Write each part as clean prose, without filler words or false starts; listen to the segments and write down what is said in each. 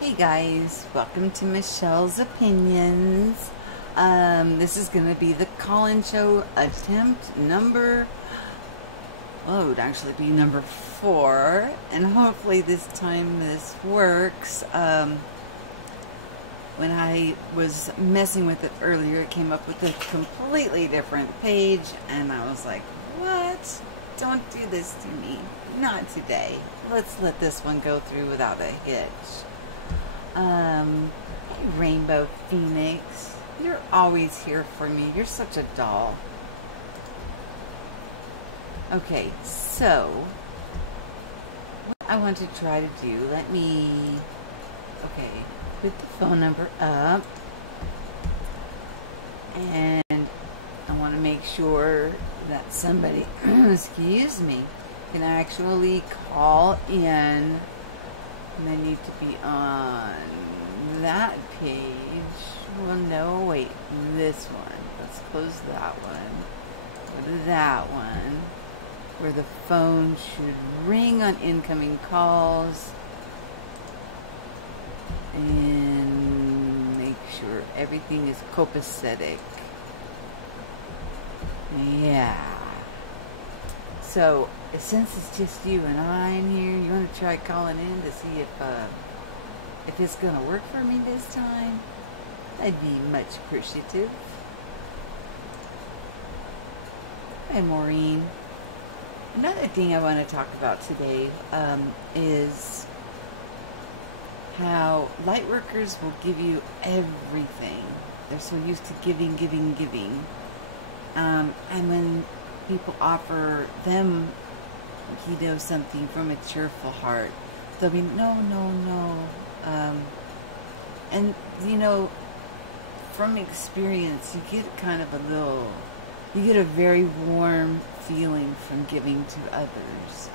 Hey guys, welcome to Michelle's Opinions. This is going to be the call-in show attempt number, well, it would actually be number 4, and hopefully this time this works. When I was messing with it earlier, it came up with a completely different page, and I was like, what? Don't do this to me. Not today. Let's let this one go through without a hitch. Hey Rainbow Phoenix, you're always here for me. You're such a doll. Okay, so what I want to try to do, put the phone number up, and I want to make sure that somebody, excuse me, can actually call in. And I need to be on that page. Well, no, wait, this one. Let's close that one. Go to that one, where the phone should ring on incoming calls. And make sure everything is copacetic. Yeah. So, since it's just you and I in here, you want to try calling in to see if it's going to work for me this time? I'd be much appreciative. Hi, Maureen. Another thing I want to talk about today is how light workers will give you everything. They're so used to giving. And when people offer them, something from a cheerful heart, they'll be, no. And, from experience, you get you get a very warm feeling from giving to others.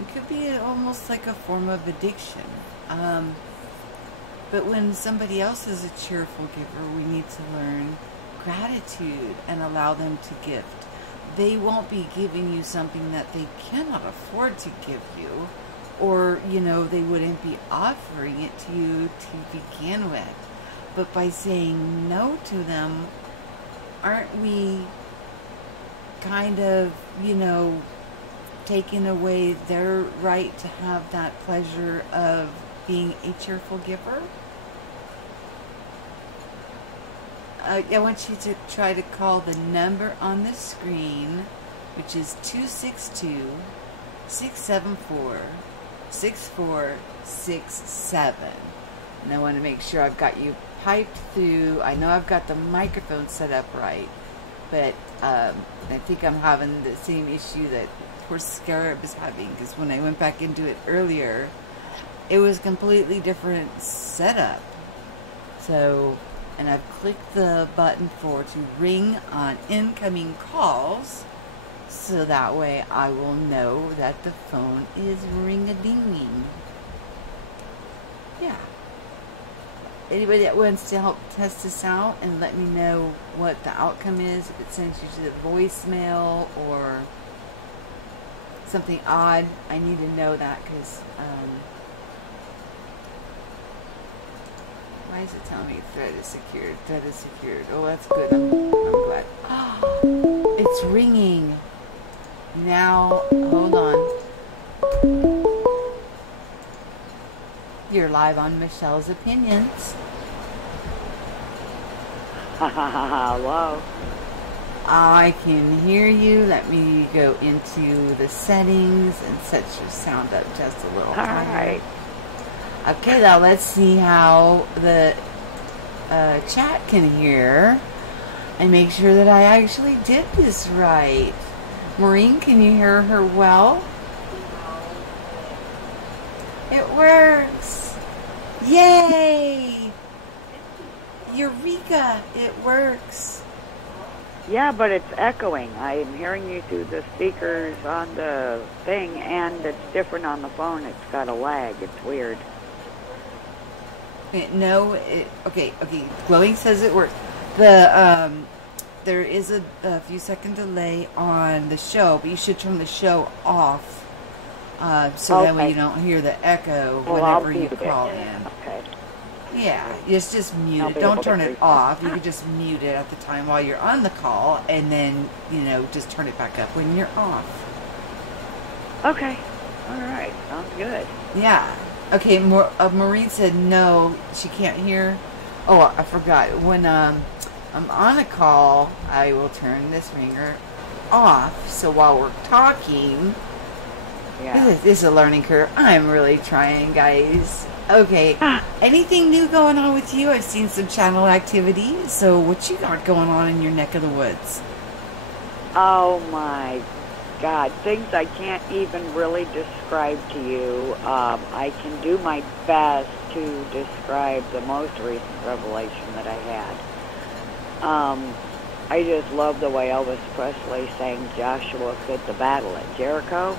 It could be almost like a form of addiction. But when somebody else is a cheerful giver, we need to learn gratitude and allow them to gift. They won't be giving you something that they cannot afford to give you, or they wouldn't be offering it to you to begin with. But by saying no to them, aren't we kind of taking away their right to have that pleasure of being a cheerful giver? I want you to try to call the number on the screen, which is 262-674-6467. And I want to make sure I've got you piped through. I know I've got the microphone set up right, but I think I'm having the same issue that poor Scarab is having, because when I went back into it earlier, it was completely different setup. So, and I've clicked the button to ring on incoming calls, so that way I will know that the phone is ring-a-dinging. Yeah. Anybody that wants to help test this out and let me know what the outcome is, if it sends you to the voicemail or something odd, I need to know that, because why is it telling me thread is secured? Thread is secured. Oh, that's good. I'm glad. Oh, it's ringing. Now, hold on. You're live on Michelle's Opinions. Hello. I can hear you. Let me go into the settings and set your sound up just a little higher. All right. Okay, now let's see how the chat can hear and make sure that I actually did this right. Maureen, can you hear her well? It works. Yay! Eureka! It works. Yeah, but it's echoing. I'm hearing you through the speakers on the thing, and it's different on the phone. It's got a lag. It's weird. Okay. Glowing says it works. There is a few second delay on the show, but you should turn the show off So that way Okay. you don't hear the echo Well, I'll whenever you mute it. call in. Okay. Yeah, just mute I'll it. be Don't able to turn hear it you. off. You could just mute it at the time while you're on the call, and then, just turn it back up when you're off. Okay. All right. Sounds good. Yeah. Okay, Maureen said no, she can't hear. Oh, I forgot. When I'm on a call, I will turn this ringer off. So while we're talking, Yeah. this is a learning curve. I'm really trying, guys. Okay. Anything new going on with you? I've seen some channel activity. So what you got going on in your neck of the woods? Oh my God, things I can't even really describe to you. I can do my best to describe the most recent revelation that I had. I just love the way Elvis Presley sang Joshua Fit the Battle at Jericho.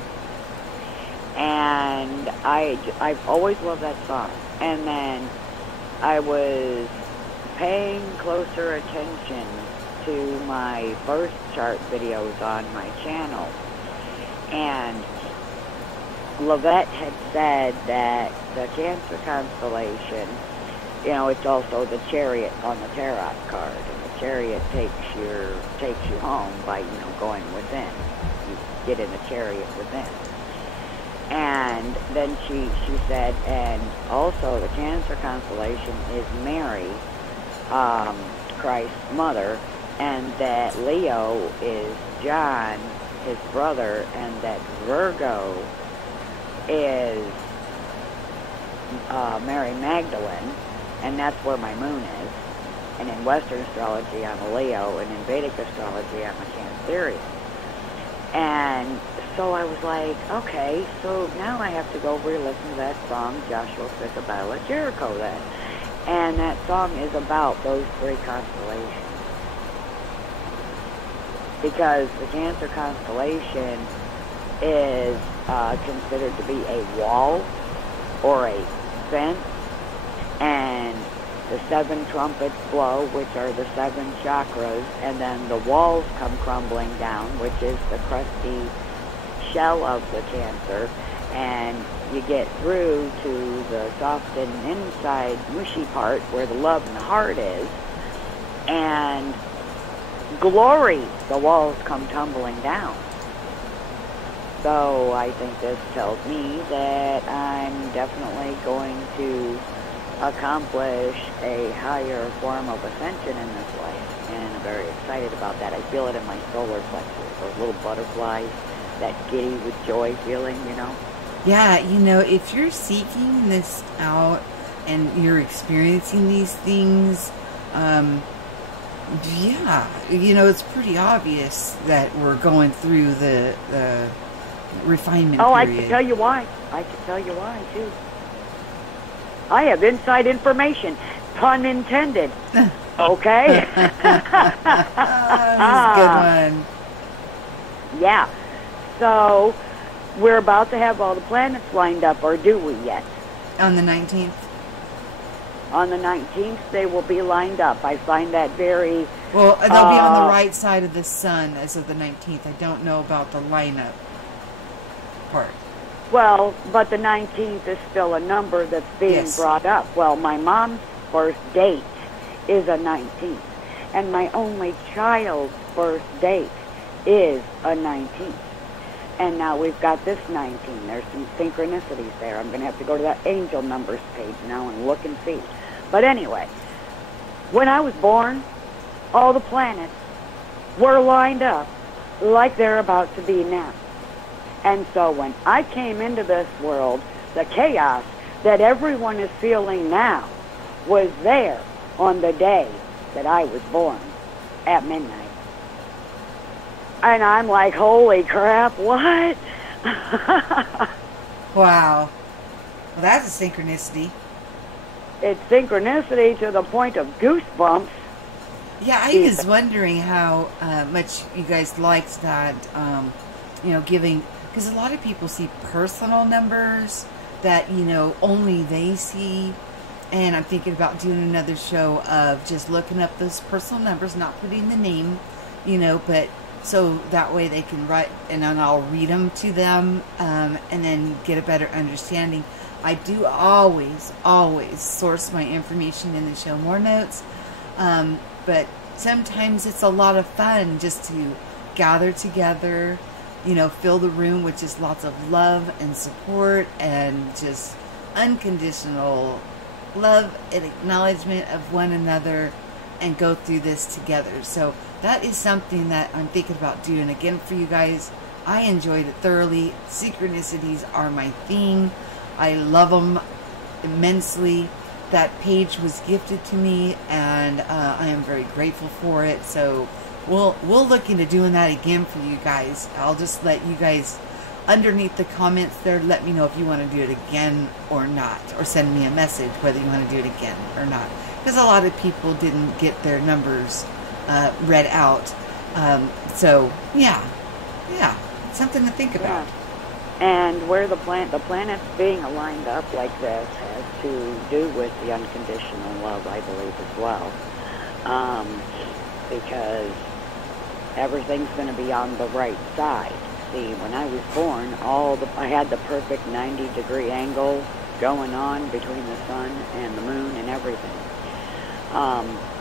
And I've always loved that song. And then I was paying closer attention to my first chart videos on my channel. And Lavette had said that the Cancer constellation, it's also the Chariot on the tarot card, and the Chariot takes you home by going within. You get in the Chariot within. And then she said, and also the Cancer constellation is Mary, Christ's mother, and that Leo is John, his brother, and that Virgo is Mary Magdalene, and that's where my moon is. And in Western astrology, I'm a Leo, and in Vedic astrology, I'm a Cancerian. And so I was like, okay, so now I have to go re-listen to that song, Joshua Fit the Battle at Jericho, then. And that song is about those three constellations. Because the Cancer constellation is considered to be a wall or a fence, and the 7 trumpets blow, which are the 7 chakras, and then the walls come crumbling down, which is the crusty shell of the Cancer, and you get through to the soft and inside mushy part where the love and the heart is, and glory, the walls come tumbling down. So I think this tells me that I'm definitely going to accomplish a higher form of ascension in this life, and I'm very excited about that. I feel it in my solar plexus, those little butterflies, that giddy with joy feeling, Yeah, if you're seeking this out and you're experiencing these things, yeah, it's pretty obvious that we're going through the refinement period. I can tell you why. Too. I have inside information, pun intended. Okay? That's a good one. Yeah. So, we're about to have all the planets lined up, or do we yet? On the 19th? On the 19th, they will be lined up. I find that very... Well, they'll be on the right side of the sun as of the 19th. I don't know about the lineup part. Well, but the 19th is still a number that's being brought up. Well, my mom's birth date is a 19th, and my only child's birth date is a 19th. And now we've got this 19. There's some synchronicities there. I'm going to have to go to that angel numbers page now and look and see. But anyway, when I was born, all the planets were lined up like they're about to be now. And so when I came into this world, the chaos that everyone is feeling now was there on the day that I was born at midnight. And I'm like, holy crap, what? Wow. Well, that's a synchronicity. It's synchronicity to the point of goosebumps. Yeah, I was wondering how much you guys liked that, giving... Because a lot of people see personal numbers that, only they see. And I'm thinking about doing another show of just looking up those personal numbers, not putting the name, but so that way they can write, and then I'll read them to them, and then get a better understanding. I do always source my information in the show more notes, but sometimes it's a lot of fun just to gather together, fill the room with just lots of love and support and just unconditional love and acknowledgement of one another, and go through this together. So that is something that I'm thinking about doing again for you guys. I enjoyed it thoroughly. Synchronicities are my thing. I love them immensely. That page was gifted to me, and I am very grateful for it. So we'll look into doing that again for you guys. I'll just let you guys underneath the comments there, let me know if you want to do it again or not, or send me a message whether you want to do it again or not, because a lot of people didn't get their numbers read out. So yeah, something to think about. Yeah. And where the planets being aligned up like this has to do with the unconditional love, I believe, as well, because everything's going to be on the right side. See, when I was born, I had the perfect 90-degree angle going on between the sun and the moon and everything.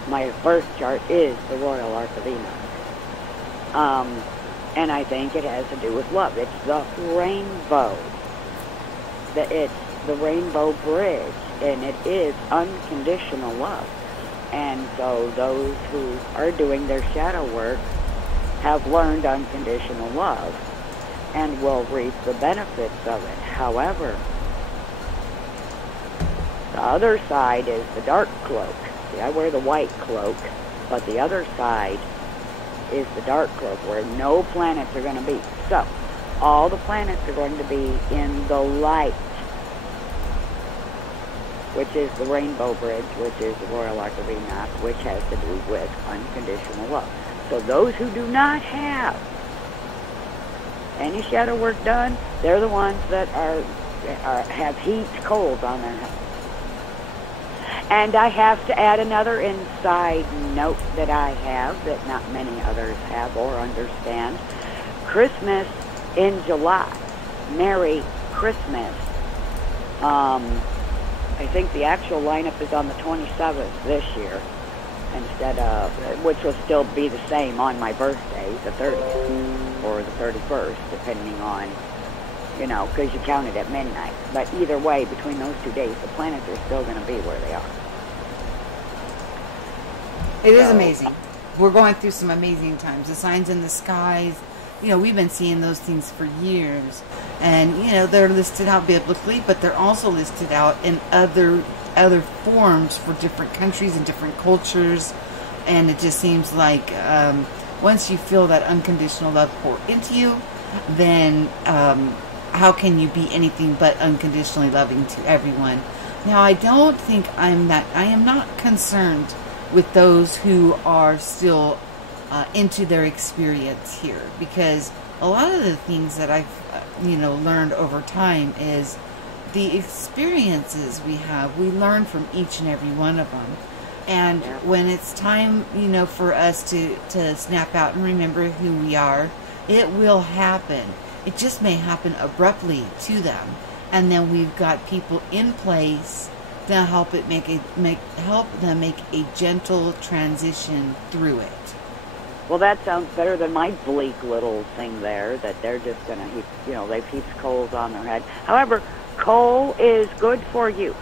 My birth chart is the Royal Arc of Enoch. And I think it has to do with love. It's the rainbow. It's the rainbow bridge, and it is unconditional love. And so those who are doing their shadow work have learned unconditional love and will reap the benefits of it. However, the other side is the dark cloak. See, I wear the white cloak, but the other side is the dark cloak, where no planets are going to be. So, all the planets are going to be in the light, which is the rainbow bridge, which is the Royal Arc of Enoch, which has to do with unconditional love. So those who do not have any shadow work done, they're the ones that have heat colds on their head. And I have to add another inside note that I have that not many others have or understand. Christmas in July. Merry Christmas. I think the actual lineup is on the 27th this year, instead of, which will still be the same on my birthday, the 30th, or the 31st, depending on, because you count it at midnight. But either way, between those 2 days, the planets are still going to be where they are. It is amazing. We're going through some amazing times. The signs in the skies, we've been seeing those things for years. And, they're listed out biblically, but they're also listed out in other forms for different countries and different cultures. And it just seems like once you feel that unconditional love pour into you, then how can you be anything but unconditionally loving to everyone? Now, I don't think I am not concerned with those who are still into their experience here, because a lot of the things that I've learned over time is the experiences we learn from each and every one of them. And when it's time for us to snap out and remember who we are, it will happen. It just may happen abruptly to them, and then we've got people in place to help them make a gentle transition through it. Well, that sounds better than my bleak little thing there, that they're just going to heap, they've heaped coals on their head. However, coal is good for you.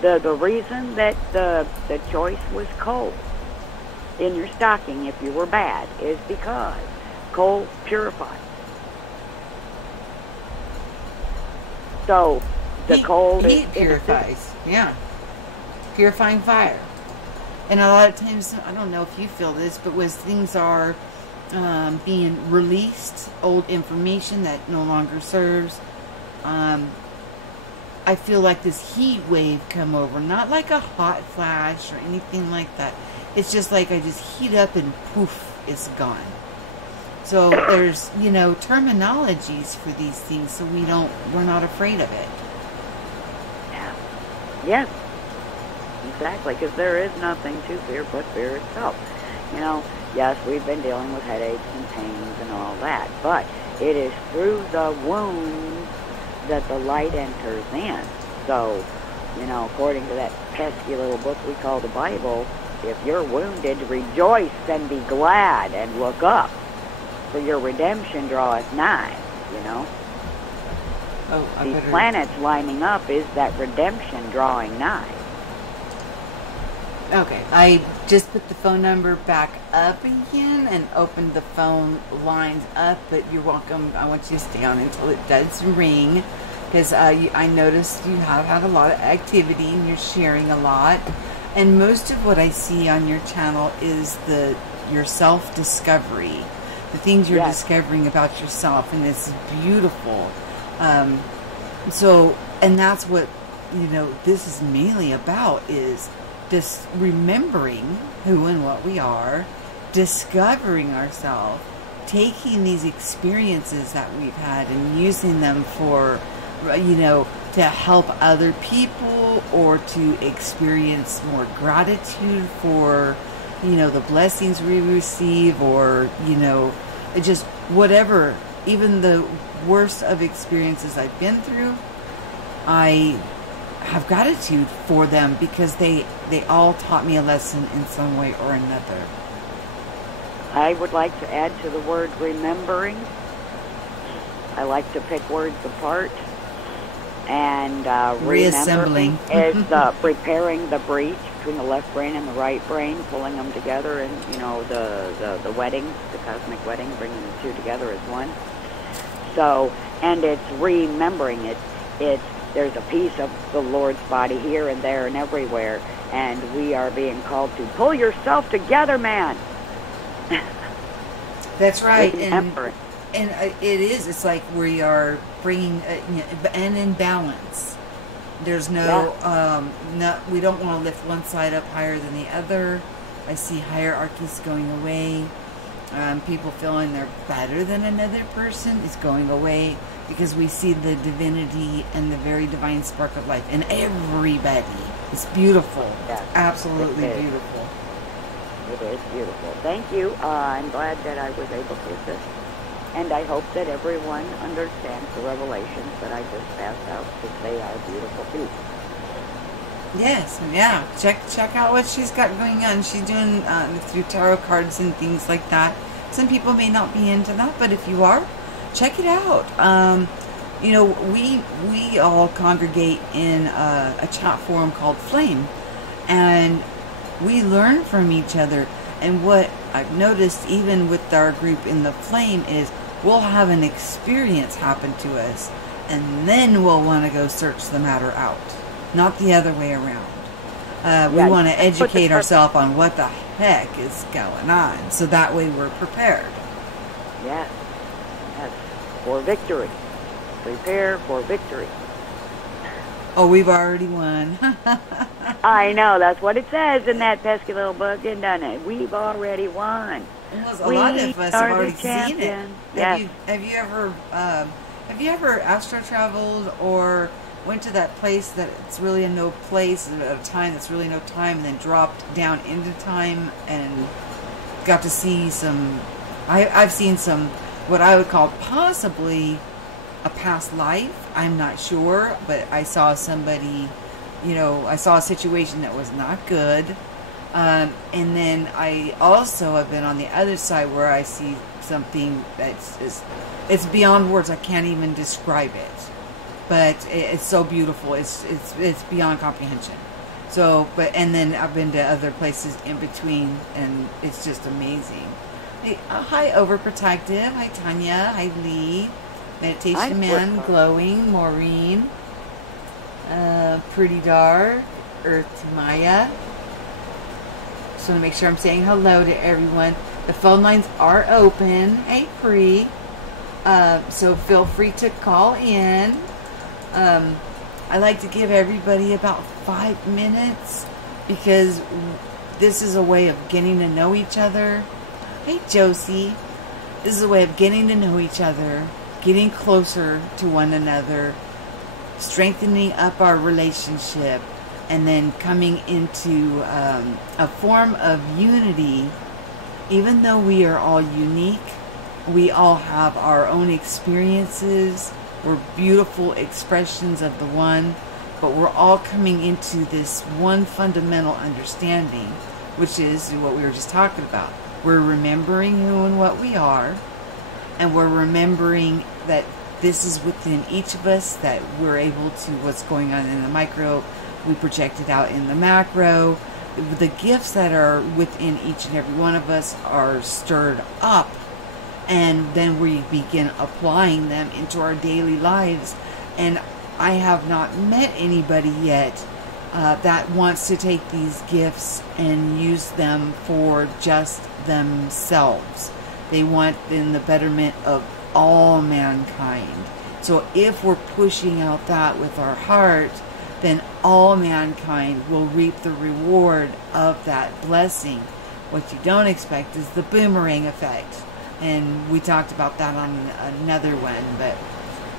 The reason that the choice was coal in your stocking, if you were bad, is because coal purifies. So the coal heat purifies. Yeah, purifying fire. And a lot of times, I don't know if you feel this, but when things are being released, old information that no longer serves, I feel like this heat wave come over. Not like a hot flash or anything like that. It's just like I just heat up and poof, it's gone. So there's, terminologies for these things, so we're not afraid of it. Yeah. Yes. Exactly, because there is nothing to fear but fear itself. You know, yes, we've been dealing with headaches and pains and all that, but it is through the wounds that the light enters in. So, you know, according to that pesky little book we call the Bible, if you're wounded, rejoice and be glad and look up, for your redemption draweth nigh, you know. Oh, These planets lining up is that redemption drawing nigh. Okay, I just put the phone number back up again and opened the phone lines up, but you're welcome. I want you to stay on until it does ring, because I noticed you have had a lot of activity and you're sharing a lot. And most of what I see on your channel is your self-discovery, the things you're discovering about yourself, and it's beautiful. And that's what, you know, this is mainly about, is just remembering who and what we are, discovering ourselves, taking these experiences that we've had and using them for, you know, to help other people, or to experience more gratitude for, you know, the blessings we receive, or, you know, just whatever. Even the worst of experiences I've been through, I have gratitude for them, because they all taught me a lesson in some way or another. I would like to add to the word remembering. I like to pick words apart. And reassembling is repairing the breach between the left brain and the right brain, pulling them together, and, you know, the wedding, the cosmic wedding, bringing the two together as one. So, and it's remembering it. There's a piece of the Lord's body here and there and everywhere, and we are being called to pull yourself together, man. That's right. Remember. And it is. It's like we are bringing and in balance. There's no, we don't want to lift one side up higher than the other. I see hierarchies going away. People feeling they're better than another person is going away, because we see the divinity and the very divine spark of life in everybody. It's beautiful. Yes, absolutely beautiful. It is beautiful. Thank you. I'm glad that I was able to assist. And I hope that everyone understands the revelations that I just passed out, because they are beautiful too. Yes, yeah. Check out what she's got going on. She's doing through tarot cards and things like that. Some people may not be into that, but if you are, check it out. You know, we all congregate in a chat forum called Flame, and we learn from each other. And what I've noticed, even with our group in the Flame, is we'll have an experience happen to us, and then we'll want to go search the matter out, not the other way around. We want to educate ourselves on what the heck is going on, so that way we're prepared. Yes, for victory. Prepare for victory. Oh, we've already won. I know, that's what it says in that pesky little book, doesn't it? We've already won. A lot of us have already seen it. Yes. Have you ever astro traveled, or went to that place that it's really a no place at a time that's really no time, and then dropped down into time and got to see some? I've seen some what I would call possibly a past life. I'm not sure, but I saw somebody, you know, I saw a situation that was not good. And then I also have been on the other side where I see something it's beyond words. I can't even describe it, but it's so beautiful. It's beyond comprehension. So, and then I've been to other places in between, and it's just amazing. Hey, hi, Overprotective. Hi, Tanya. Hi, Lee. Meditation Man, Glowing, Maureen, Pretty Dark, Earth to Maya. Just want to make sure I'm saying hello to everyone. The phone lines are open. Hey, Pre. So feel free to call in. I like to give everybody about 5 minutes, because this is a way of getting to know each other. Hey, Josie. This is a way of getting to know each other, getting closer to one another, strengthening up our relationship, and then coming into a form of unity even though we are all unique, we all have our own experiences. We're beautiful expressions of the one, but we're all coming into this one fundamental understanding, which is what we were just talking about. We're remembering who and what we are, and we're remembering that this is within each of us, that we're able to, what's going on in the micro, we project it out in the macro. The gifts that are within each and every one of us are stirred up, and then we begin applying them into our daily lives. And I have not met anybody yet that wants to take these gifts and use them for just themselves. They want in the betterment of all mankind. So if we're pushing out that with our heart, then all mankind will reap the reward of that blessing. What you don't expect is the boomerang effect. And we talked about that on another one. But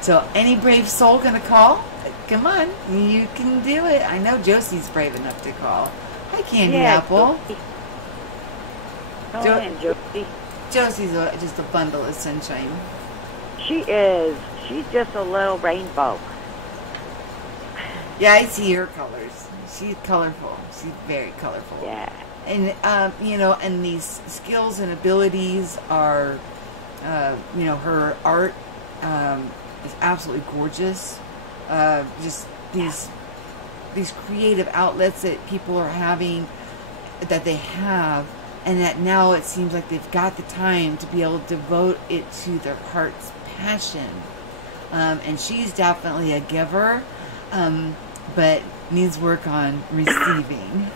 so any brave soul gonna call? Come on, you can do it. I know Josie's brave enough to call. Hi, Candy Apple. Josie. Josie's just a bundle of sunshine. She is. She's just a little rainbow. Yeah, I see her colors. She's colorful. She's very colorful. Yeah. And, and these skills and abilities are, her art is absolutely gorgeous. Just these creative outlets that people are having, that they have, and that now it seems like they've got the time to be able to devote it to their heart's passion. And she's definitely a giver, but needs work on receiving.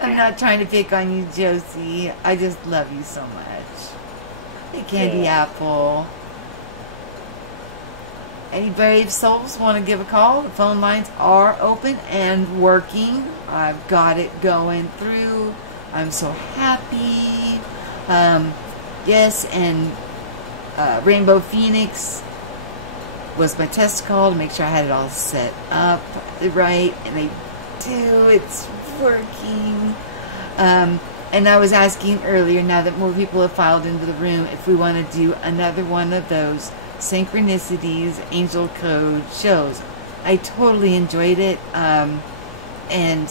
I'm not trying to pick on you, Josie. I just love you so much. Hey, Candy Apple. Any brave souls want to give a call? The phone lines are open and working. I've got it going through. I'm so happy. Yes, and Rainbow Phoenix was my test call to make sure I had it all set up right, and I do. It's working. And I was asking earlier, now that more people have filed into the room, if we want to do another one of those synchronicities, angel code shows. I totally enjoyed it, and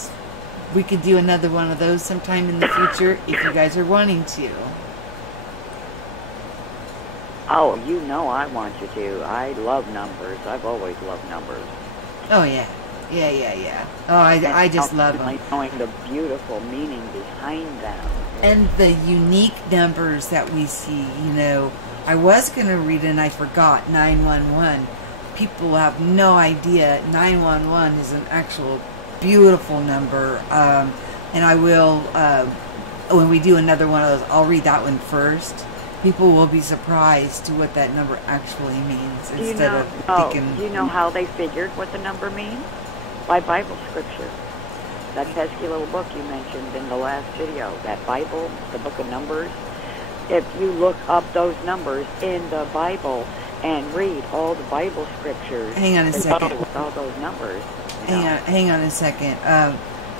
we could do another one of those sometime in the future if you guys are wanting to. Oh, you know I want you to. I love numbers. I've always loved numbers. Oh, yeah. Yeah. Oh, I just love them. Knowing the beautiful meaning behind them. And the unique numbers that we see, I was going to read and I forgot 911. People have no idea 911 is an actual beautiful number. And I will, when we do another one of those, I'll read that one first. People will be surprised to what that number actually means instead of thinking... Do you know how they figured what the number means? By Bible scripture. That pesky little book you mentioned in the last video, that Bible, the book of Numbers. If you look up those numbers in the Bible and read all the Bible scriptures... Hang on a second. All those numbers. Hang on a second.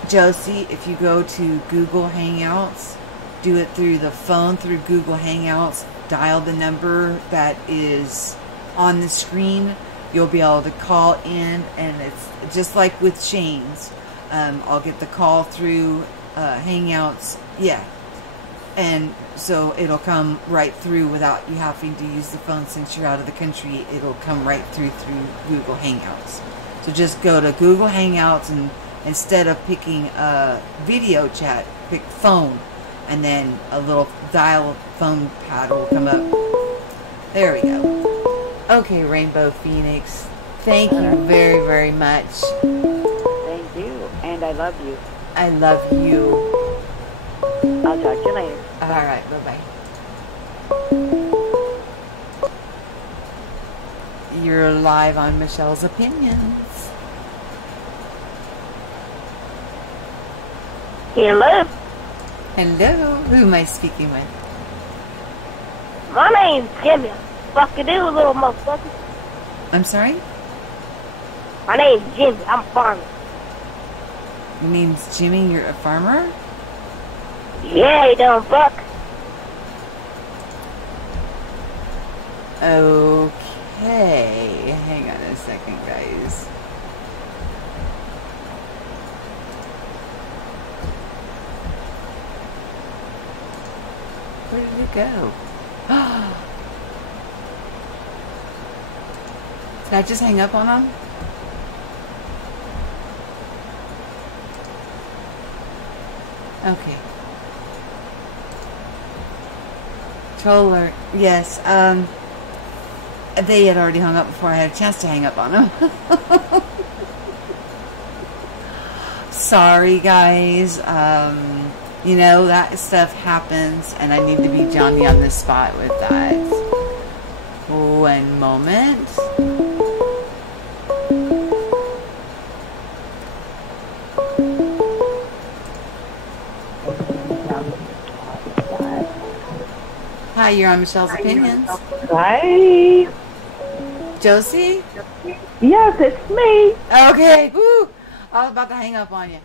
Josie, if you go to Google Hangouts... do it through the phone, through Google Hangouts, dial the number that is on the screen. You'll be able to call in, and it's just like with Shane's. I'll get the call through Hangouts. Yeah. And so it'll come right through without you having to use the phone since you're out of the country. It'll come right through Google Hangouts. So just go to Google Hangouts, and instead of picking a video chat, pick phone. And then a little dial phone pad will come up. There we go. Okay, Rainbow Phoenix. Thank you very, very much. Thank you. And I love you. I love you. I'll talk to you later. All right. Bye-bye. You're live on Michelle's Opinions. Hello. Hello. Who am I speaking with? My name's Jimmy. Fuck-a-doo, little motherfucker. I'm sorry? My name's Jimmy. I'm a farmer. Your name's Jimmy. You're a farmer? Yeah, you don't fuck. Okay, hang on a second, guys. Where did it go? Did I just hang up on him? Okay. Troller, yes. They had already hung up before I had a chance to hang up on them. Sorry, guys. You know, that stuff happens, and I need to be Johnny on the spot with that. One moment. Hi, you're on Michelle's Opinions. Hi. Josie? Yes, it's me. Okay, woo! I was about to hang up on you.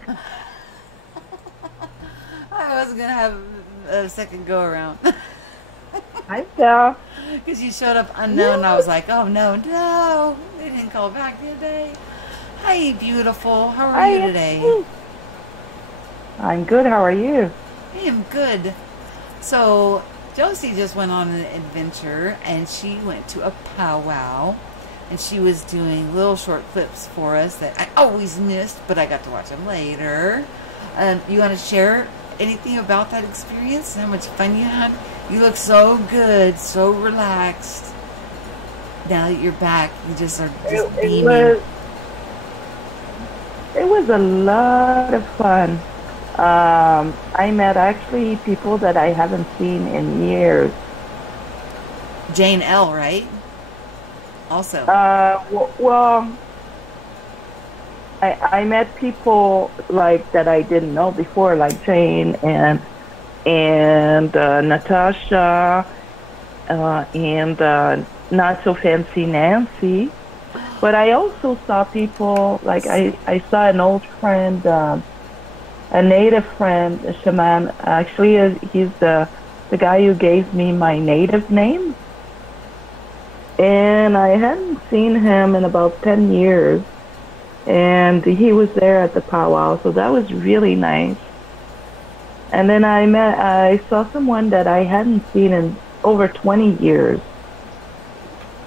I wasn't going to have a second go around. Hi, Phil. Because you showed up unknown, and I was like, oh, no, they didn't call back, did they? Hi, beautiful. How are you today? I'm good. How are you? I am good. So, Josie just went on an adventure, and she went to a powwow, and she was doing little short clips for us that I always missed, but I got to watch them later. You want to share anything about that experience and how much fun you had? You look so good, so relaxed. Now that you're back, you just are just beaming. It was a lot of fun. I met actually people that I haven't seen in years. Jane L., right? Also. Well, I met people like that I didn't know before, like Jane and Natasha and Not So Fancy Nancy. But I also saw people, like I saw an old friend, a native friend, a shaman. Actually, he's the guy who gave me my native name. And I hadn't seen him in about 10 years. And he was there at the powwow, so that was really nice. And then I saw someone that I hadn't seen in over 20 years.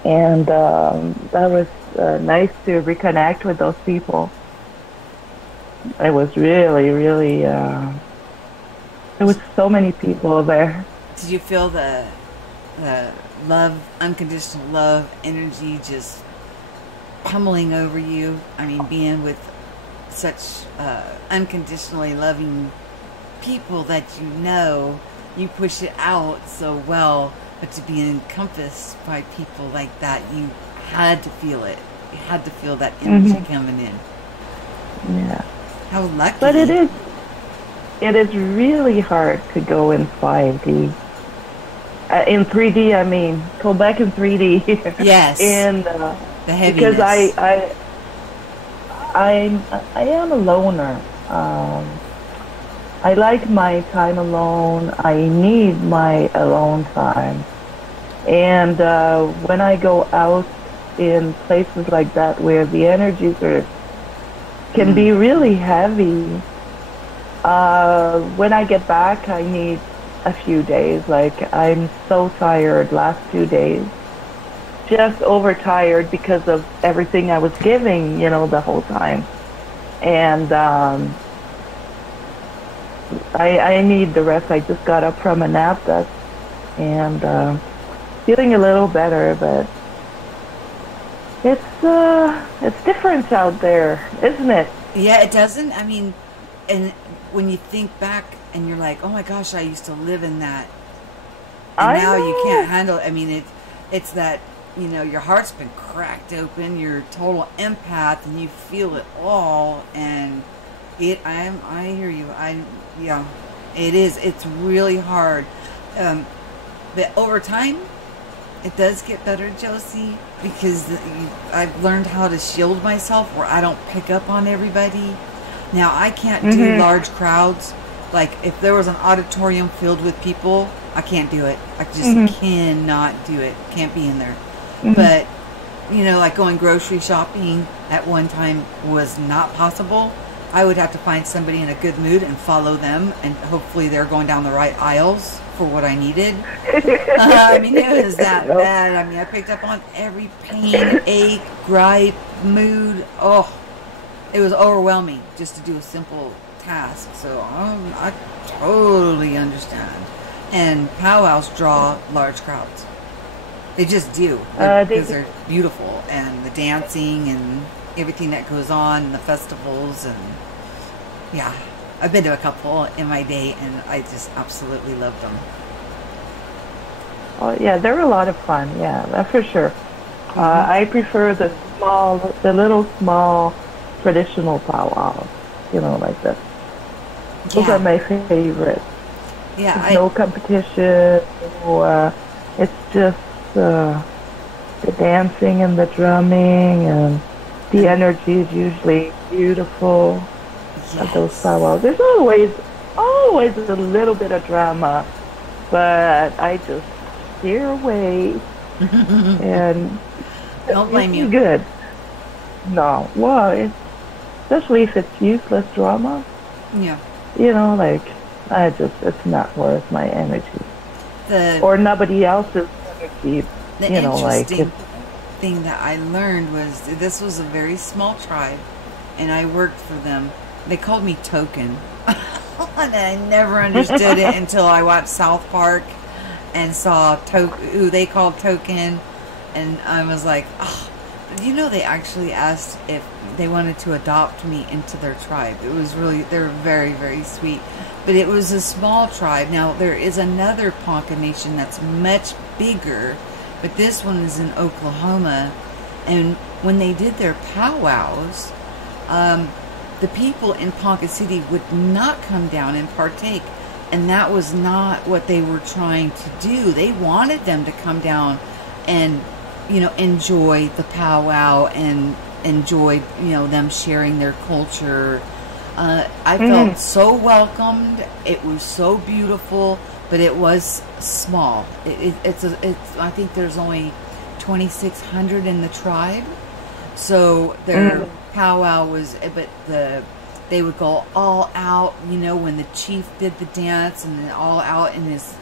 And that was nice to reconnect with those people. It was really, really, there was so many people there. Did you feel the love, unconditional love, energy just pummeling over you? I mean, being with such unconditionally loving people that you push it out so well, but to be encompassed by people like that, you had to feel it. You had to feel that energy coming in. Yeah. How lucky. But it is really hard to go in 5D. In 3D, I mean, go back in 3D. Yes. And the heaviness. because I am a loner. I like my time alone. I need my alone time. And when I go out in places like that where the energies can be really heavy, when I get back, I need a few days. Like, I'm so tired last 2 days. Just overtired because of everything I was giving, the whole time. And I need the rest. I just got up from a nap and feeling a little better, but it's different out there, isn't it? Yeah, it doesn't. I mean, and when you think back and you're like, oh my gosh, I used to live in that, and now you can't handle it. I mean, it's that, your heart's been cracked open, you're a total empath, and you feel it all, and I hear you. It is. It's really hard. But over time, it does get better, Josie, because I've learned how to shield myself where I don't pick up on everybody. Now, I can't do large crowds Like, if there was an auditorium filled with people, I can't do it. I just cannot do it. Can't be in there. But, you know, like going grocery shopping at one time was not possible. I would have to find somebody in a good mood and follow them, and hopefully they're going down the right aisles for what I needed. I mean, it was that bad. I mean, I picked up on every pain, ache, gripe, mood. Oh, it was overwhelming just to do a simple task. So I totally understand. And powwows draw large crowds. They just do, because they're beautiful, and the dancing and everything that goes on, and the festivals, and yeah, I've been to a couple in my day, and I just absolutely love them. Oh yeah, they're a lot of fun. Yeah, that's for sure. I prefer the little small traditional powwows. You know, like that. Those are my favorites. Yeah, no competition. No, it's just the dancing and the drumming, and the energy is usually beautiful at those powwows. There's always a little bit of drama, but I just steer away. And don't blame you. Good. No, well, especially if it's useless drama. Yeah. You know, like, it's not worth my energy. Or nobody else's energy. The interesting thing that I learned was this was a very small tribe, and I worked for them. They called me Token. And I never understood it until I watched South Park and saw who they called Token, and I was like, oh. You know, they actually asked if they wanted to adopt me into their tribe. It was really, they're very, very sweet. But it was a small tribe. Now, there is another Ponca Nation that's much bigger, but this one is in Oklahoma. And when they did their powwows, the people in Ponca City would not come down and partake. And that was not what they were trying to do. They wanted them to come down and, you know, enjoy the powwow and enjoy, you know, them sharing their culture. I felt so welcomed. It was so beautiful, but it was small. It's I think there's only 2,600 in the tribe. So their powwow was, but they would go all out, you know, when the chief did the dance, and then all out in his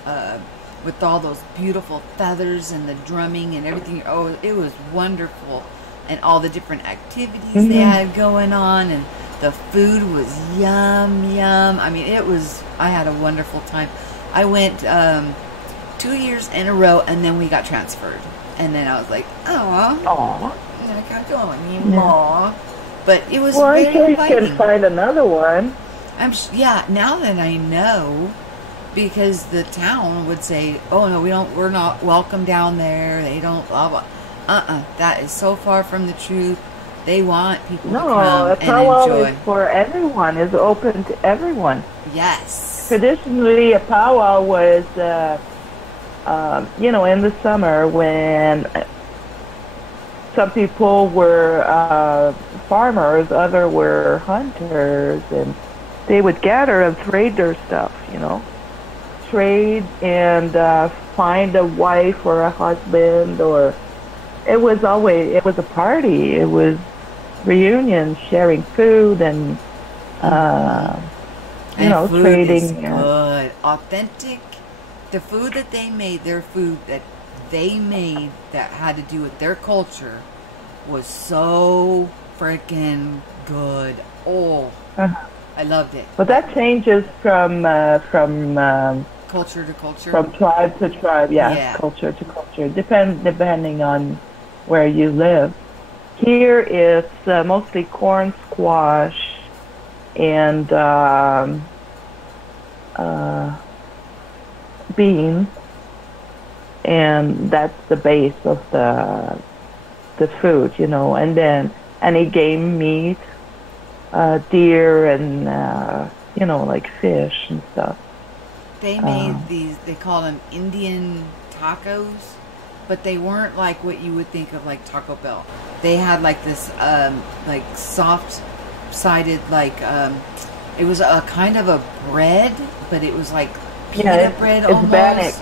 with all those beautiful feathers and the drumming and everything. Oh, it was wonderful. And all the different activities they had going on, and the food was yum. I mean, I had a wonderful time. I went 2 years in a row, and then we got transferred. And then I was like, oh, I can't go anymore. But it was very inviting. Well, you can find another one. Now that I know, because the town would say, oh no, we're not welcome down there, they don't, blah blah. That is so far from the truth. They want people to come and enjoy. Is for everyone, is open to everyone. Yes. Traditionally, a powwow was, you know, in the summer when some people were farmers, others were hunters, and they would gather and trade their stuff, you know. Trade and find a wife or a husband, or it was a party. It was reunion, sharing food, and you know, food trading. Is good, authentic. The food that they made, their food that they made that had to do with their culture, was so freaking good. Oh, I loved it. But that changes from culture to culture, from tribe to tribe. Yeah. Culture to culture, depending on where you live. Here it's mostly corn, squash, and beans, and that's the base of the food, you know. And then any game meat, deer, and you know, like fish and stuff. They made these, they call them Indian tacos, but they weren't like what you would think of like Taco Bell. They had like this like soft sided, like It was a kind of a bread, but it was like Yeah, peanut bread it's almost. bannock.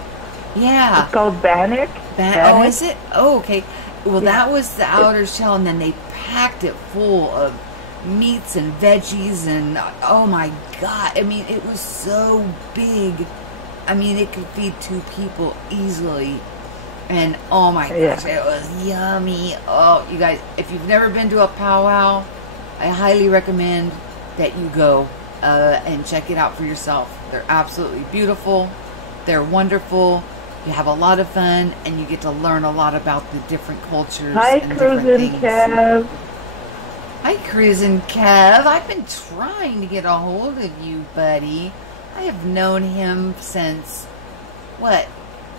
Yeah. It's called bannock. Oh, is it? Oh, okay. Well, Yeah. that was the outer shell, and then they packed it full of meats and veggies, and oh my God. I mean, it was so big. I mean, it could feed 2 people easily. And oh my gosh, it was yummy. Oh, you guys, if you've never been to a powwow, I highly recommend that you go and check it out for yourself. They're absolutely beautiful. They're wonderful. You have a lot of fun, and you get to learn a lot about the different cultures Hi, and different Cruisin' things. Kev. Hi, Cruisin' Kev. I've been trying to get a hold of you, buddy. I have known him since, what,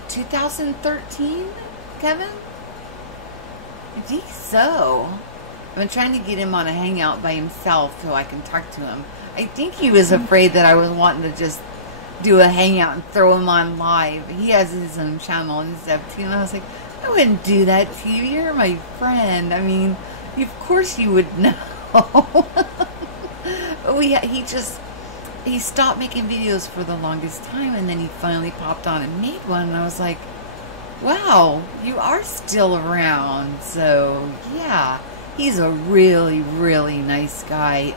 2013, Kevin? I think so. I've been trying to get him on a hangout by himself so I can talk to him. I think he was afraid that I was wanting to just do a hangout and throw him on live. He has his own channel and stuff too, and I was like, I wouldn't do that to you. You're my friend. I mean, of course you would know. But he stopped making videos for the longest time, and then he finally popped on and made one, and I was like, wow, you are still around. So yeah, he's a really, really nice guy.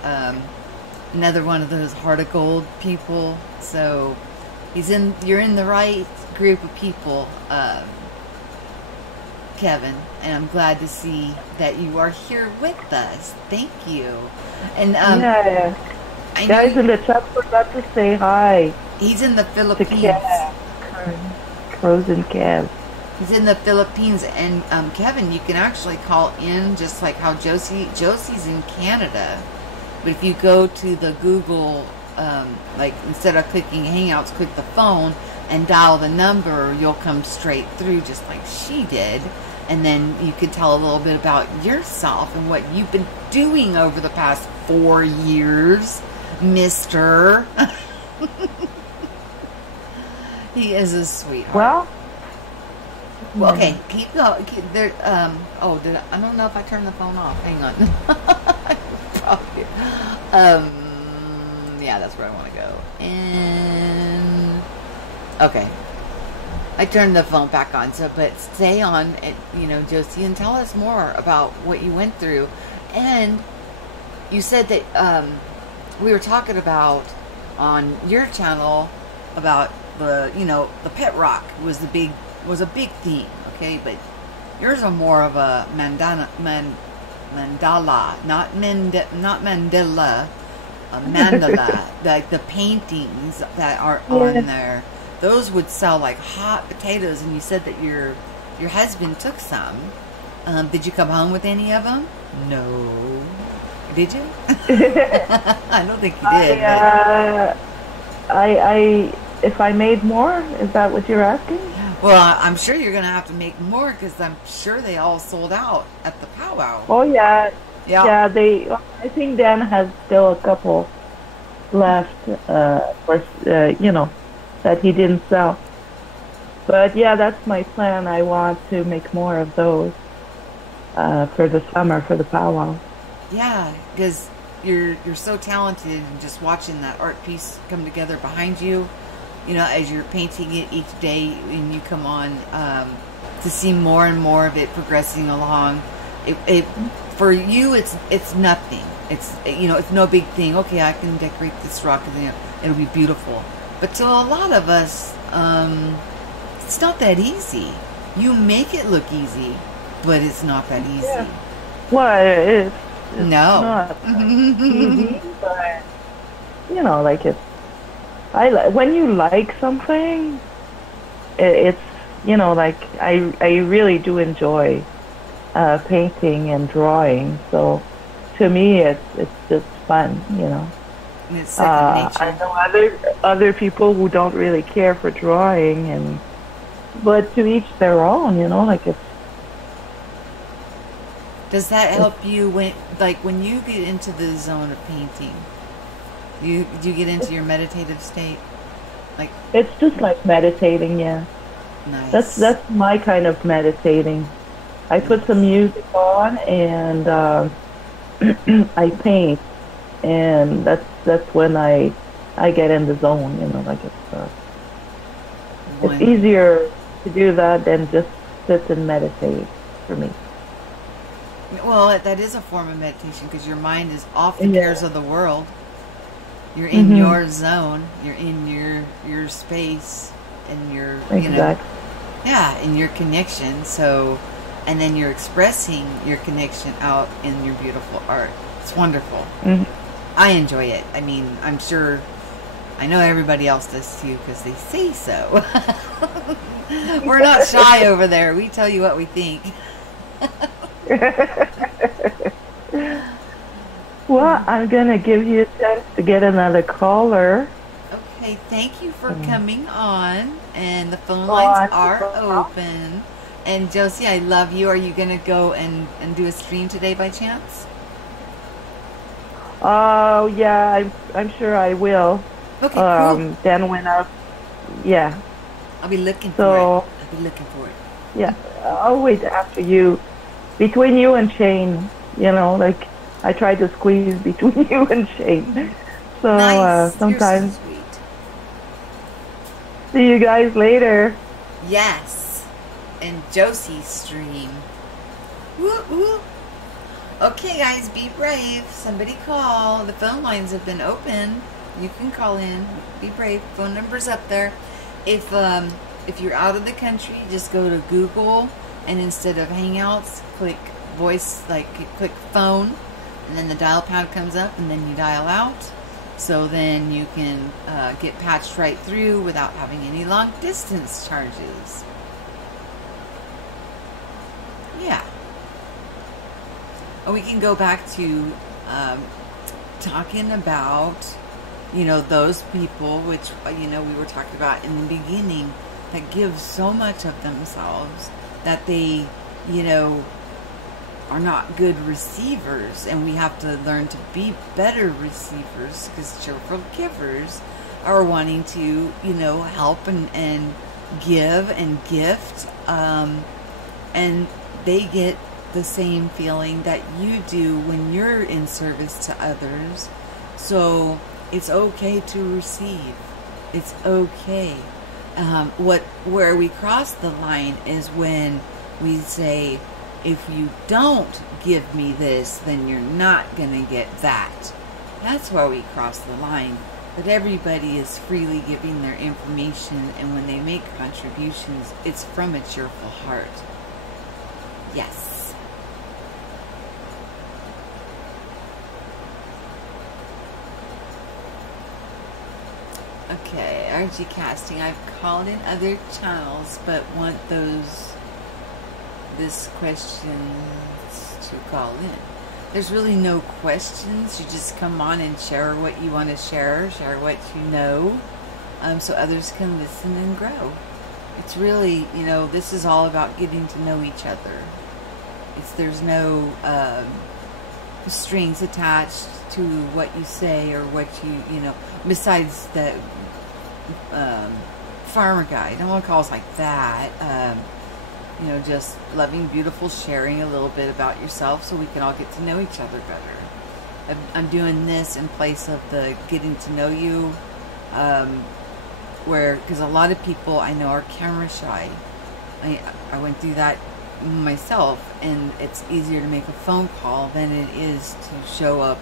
Another one of those heart of gold people. So you're in the right group of people, Kevin, and I'm glad to see that you are here with us. Thank you. And Yeah. Guys in the chat forgot to say hi he's in the to Philippines. Kev. Frozen Kev. He's in the Philippines, and Kevin, you can actually call in just like how Josie's in Canada. But if you go to the Google, like instead of clicking Hangouts, click the phone and dial the number, you'll come straight through just like she did. And then you can tell a little bit about yourself and what you've been doing over the past 4 years, mister. He is a sweetheart. Well, okay, keep going. There. I don't know if I turned the phone off. Hang on. Probably. Yeah, that's where I want to go. And okay, I turned the phone back on. So, but stay on, Josie, and tell us more about what you went through. And you said that we were talking about on your channel about the pet rock was a big theme, okay? But yours are more of a mandala, not Mandela, a mandala. Like the paintings that are on there, those would sell like hot potatoes. And you said that your husband took some. Did you come home with any of them? No. Did you? I don't think you did. If I made more, is that what you're asking? Well, I'm sure you're going to have to make more because I'm sure they all sold out at the powwow. Oh, yeah. Yeah, I think Dan has still a couple left, that he didn't sell. But yeah, that's my plan. I want to make more of those for the summer, for the powwow. Yeah, because you're so talented, and just watching that art piece come together behind you, as you're painting it each day, and you come on to see more and more of it progressing along. It for you, it's nothing. It's no big thing. Okay, I can decorate this rock, and it'll be beautiful. But to a lot of us, it's not that easy. You make it look easy, but it's not that easy. Yeah. Well, it's no. not easy, but like it's. When you like something, it's like I really do enjoy painting and drawing. So to me, it's just fun, And it's second nature. I know other people who don't really care for drawing, but to each their own, like it's. Does that help you when you get into the zone of painting? Do you get into your meditative state? Like it's just like meditating, yeah. Nice. That's my kind of meditating. I put some music on and I paint, and that's when I get in the zone. You know, like it's easier to do that than just sit and meditate for me. Well, that is a form of meditation because your mind is off the cares of the world. You're in your zone. You're in your space, and your in your connection. So, and then you're expressing your connection out in your beautiful art. It's wonderful. I enjoy it. I mean, I'm sure. I know everybody else does too because they say so. We're not shy over there. We tell you what we think. Well, I'm going to give you a chance to get another caller. Okay, thank you for coming on. And the phone lines are open. And Josie, I love you. Are you going to go and do a stream today by chance? Oh, yeah, I'm sure I will. Okay, cool. Then when I'll be looking for it. Yeah, I'll wait after you. Between you and Shane, you know, like I try to squeeze between you and Shane. So nice. Sometimes. You're so sweet. See you guys later. Yes. And Josie's stream. Woo woo. Okay, guys, be brave. Somebody call. The phone lines have been open. You can call in. Be brave. Phone number's up there. If you're out of the country, just go to Google and instead of Hangouts, click voice, click phone, and then the dial pad comes up, and then you dial out. So then you can get patched right through without having any long distance charges. Yeah. We can go back to talking about, those people, which, we were talking about in the beginning, that give so much of themselves that they, are not good receivers, and we have to learn to be better receivers because cheerful givers are wanting to, help and give and gift, and they get the same feeling that you do when you're in service to others. So it's okay to receive. It's okay. Where we cross the line is when we say, if you don't give me this, then you're not going to get that. That's where we cross the line. But everybody is freely giving their information, and when they make contributions, it's from a cheerful heart. Yes. Okay, RG Casting. I've called in other channels, but want this questions to call in. There's really no questions. You just come on and share what you want to share what you know, so others can listen and grow. It's really, this is all about getting to know each other. There's no strings attached to what you say or what you, besides the farmer guy. No one calls like that. Just loving, beautiful, sharing a little bit about yourself so we can all get to know each other better. I'm doing this in place of the getting to know you, because a lot of people I know are camera shy. I went through that myself, and it's easier to make a phone call than it is to show up,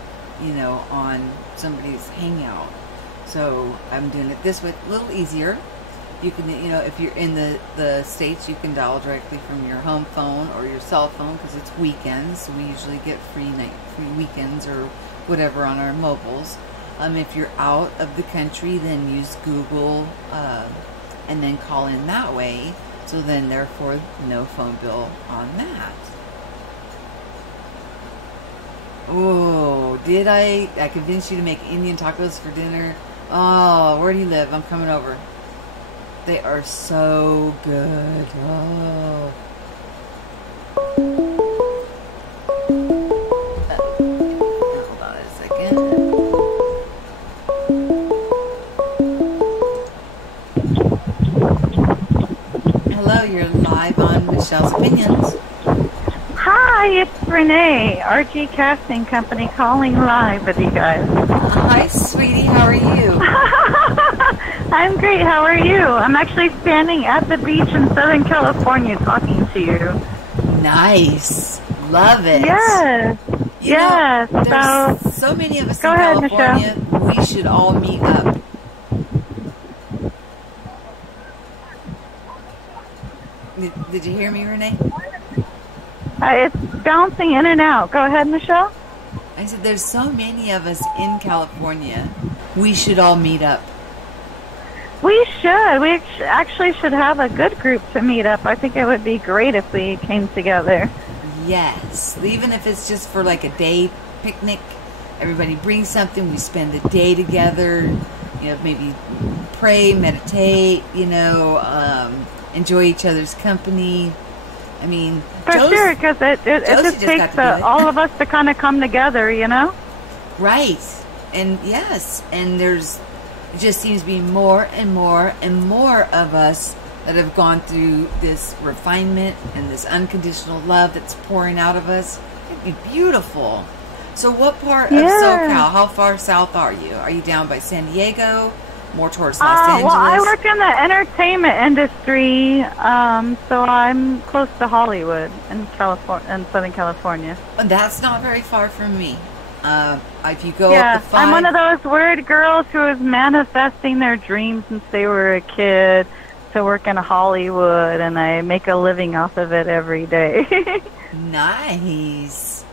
on somebody's hangout. So I'm doing it this way, a little easier. You can, if you're in the States, you can dial directly from your home phone or your cell phone because it's weekends. So we usually get free weekends or whatever on our mobiles. If you're out of the country, then use Google and then call in that way. So then, therefore, no phone bill on that. Oh, did I convinced you to make Indian tacos for dinner? Oh, where do you live? I'm coming over. They are so good. Oh. Hold on a second. Hello, you're live on Michelle's Opinions. Hi, it's Renee. RG Casting Company calling live with you guys. Hi, sweetie. How are you? I'm great. How are you? I'm actually standing at the beach in Southern California talking to you. Nice. Love it. Yes. Yes. There's so many of us in California. We should all meet up. Did you hear me, Renee? It's bouncing in and out. Go ahead, Michelle. I said there's so many of us in California. We should all meet up. We should. We actually should have a good group to meet up. I think it would be great if we came together. Yes. Even if it's just for like a day picnic. Everybody brings something. We spend the day together. You know, maybe pray, meditate, enjoy each other's company. I mean, for sure, because it just takes all of us to kind of come together, Right. And yes, and it just seems to be more and more and more of us that have gone through this refinement and this unconditional love that's pouring out of us. It'd be beautiful. So what part of SoCal, how far south are you? Are you down by San Diego? More towards Los Angeles? Well, I work in the entertainment industry, so I'm close to Hollywood in Southern California. That's not very far from me. If you go up the 5... I'm one of those weird girls who is manifesting their dreams since they were a kid to work in Hollywood, and I make a living off of it every day. Nice.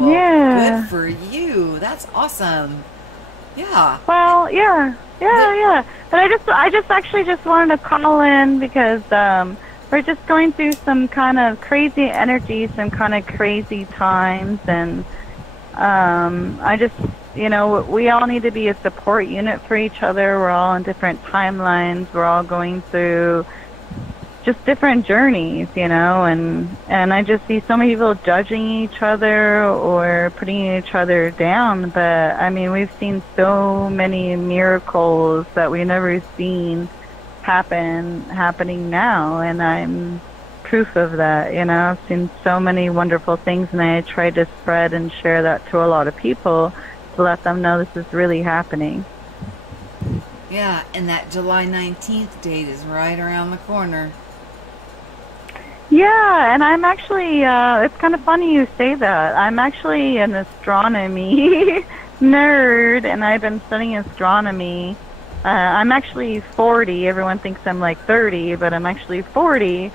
Well, good for you. That's awesome. Yeah. Well, yeah. But I just actually wanted to call in because we're just going through some kind of crazy energy, some kind of crazy times, and I just, we all need to be a support unit for each other. We're all on different timelines. We're all going through just different journeys, and I just see so many people judging each other or putting each other down. But I mean, we've seen so many miracles that we've never seen happening now, and I'm proof of that. I've seen so many wonderful things, and I try to spread and share that to a lot of people to let them know this is really happening. Yeah, and that July 19th date is right around the corner. Yeah, and I'm actually, it's kind of funny you say that. I'm actually an astronomy nerd, and I've been studying astronomy. I'm actually 40. Everyone thinks I'm like 30, but I'm actually 40.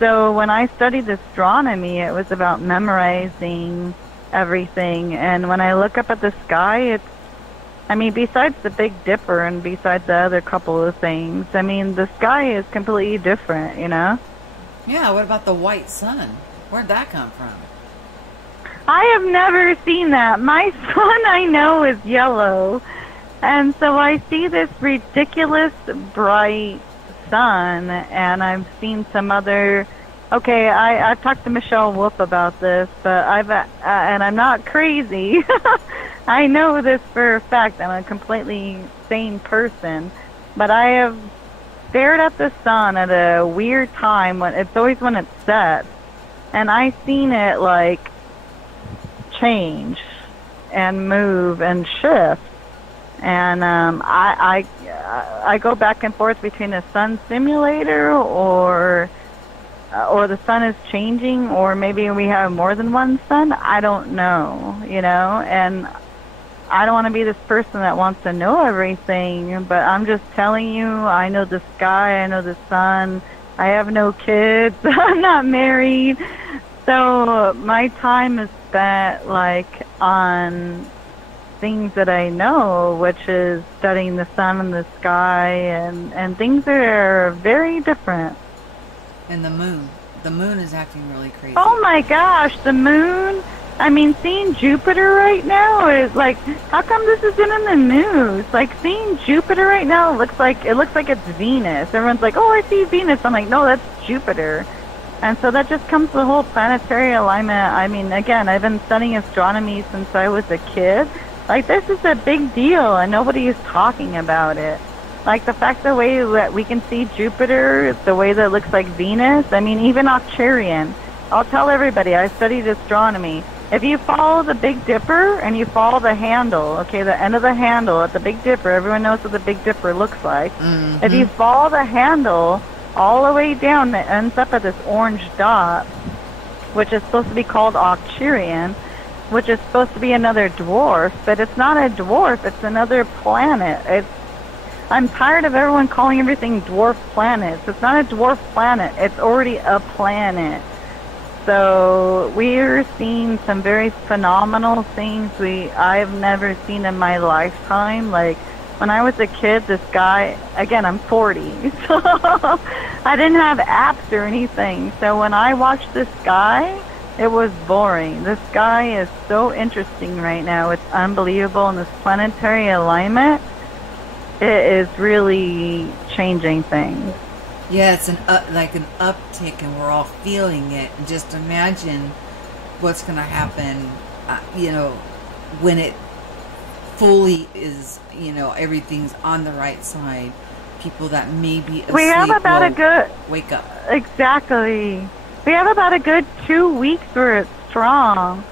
So when I studied astronomy, it was about memorizing everything. And when I look up at the sky, besides the Big Dipper and besides the other couple of things, the sky is completely different, Yeah, what about the white sun? Where'd that come from? I have never seen that. My sun, I know, is yellow. And so I see this ridiculous bright sun, and I've seen some other... Okay, I've talked to Michelle Wolf about this, but and I'm not crazy. I know this for a fact. I'm a completely sane person. But I have stared at the sun at a weird time when it's always when it sets, and I seen it like change and move and shift, and I go back and forth between a sun simulator or the sun is changing, or maybe we have more than one sun. I don't know, and I don't want to be this person that wants to know everything, but I'm just telling you, I know the sky, I know the sun, I have no kids, I'm not married, so my time is spent, on things that I know, which is studying the sun and the sky, and things that are very different. And the moon. The moon is acting really crazy. Oh my gosh, the moon! Seeing Jupiter right now is how come this isn't in the news? Seeing Jupiter right now it looks like it's Venus. Everyone's like, oh, I see Venus. I'm like, no, that's Jupiter. And so that just comes to the whole planetary alignment. Again, I've been studying astronomy since I was a kid. This is a big deal, and nobody is talking about it. The fact the way that we can see Jupiter, the way that it looks like Venus, even Octarian. I'll tell everybody, I studied astronomy. if you follow the Big Dipper and you follow the handle, okay, the end of the handle at the Big Dipper, everyone knows what the Big Dipper looks like. Mm-hmm. If you follow the handle all the way down, it ends up at this orange dot, which is supposed to be called Octurian, which is supposed to be another dwarf, but it's not a dwarf, it's another planet. I'm tired of everyone calling everything dwarf planets. It's not a dwarf planet, it's already a planet. So we're seeing some very phenomenal things I've never seen in my lifetime. Like, when I was a kid, this guy, again, I'm 40, so I didn't have apps or anything. So when I watched this guy, it was boring. This guy is so interesting right now. It's unbelievable. And this planetary alignment, it is really changing things. Yeah, it's like an uptick, and we're all feeling it. And just imagine what's going to happen, when it fully is, everything's on the right side. People that may be asleep we have about will a good wake up. Exactly. We have about a good 2 weeks where it's strong.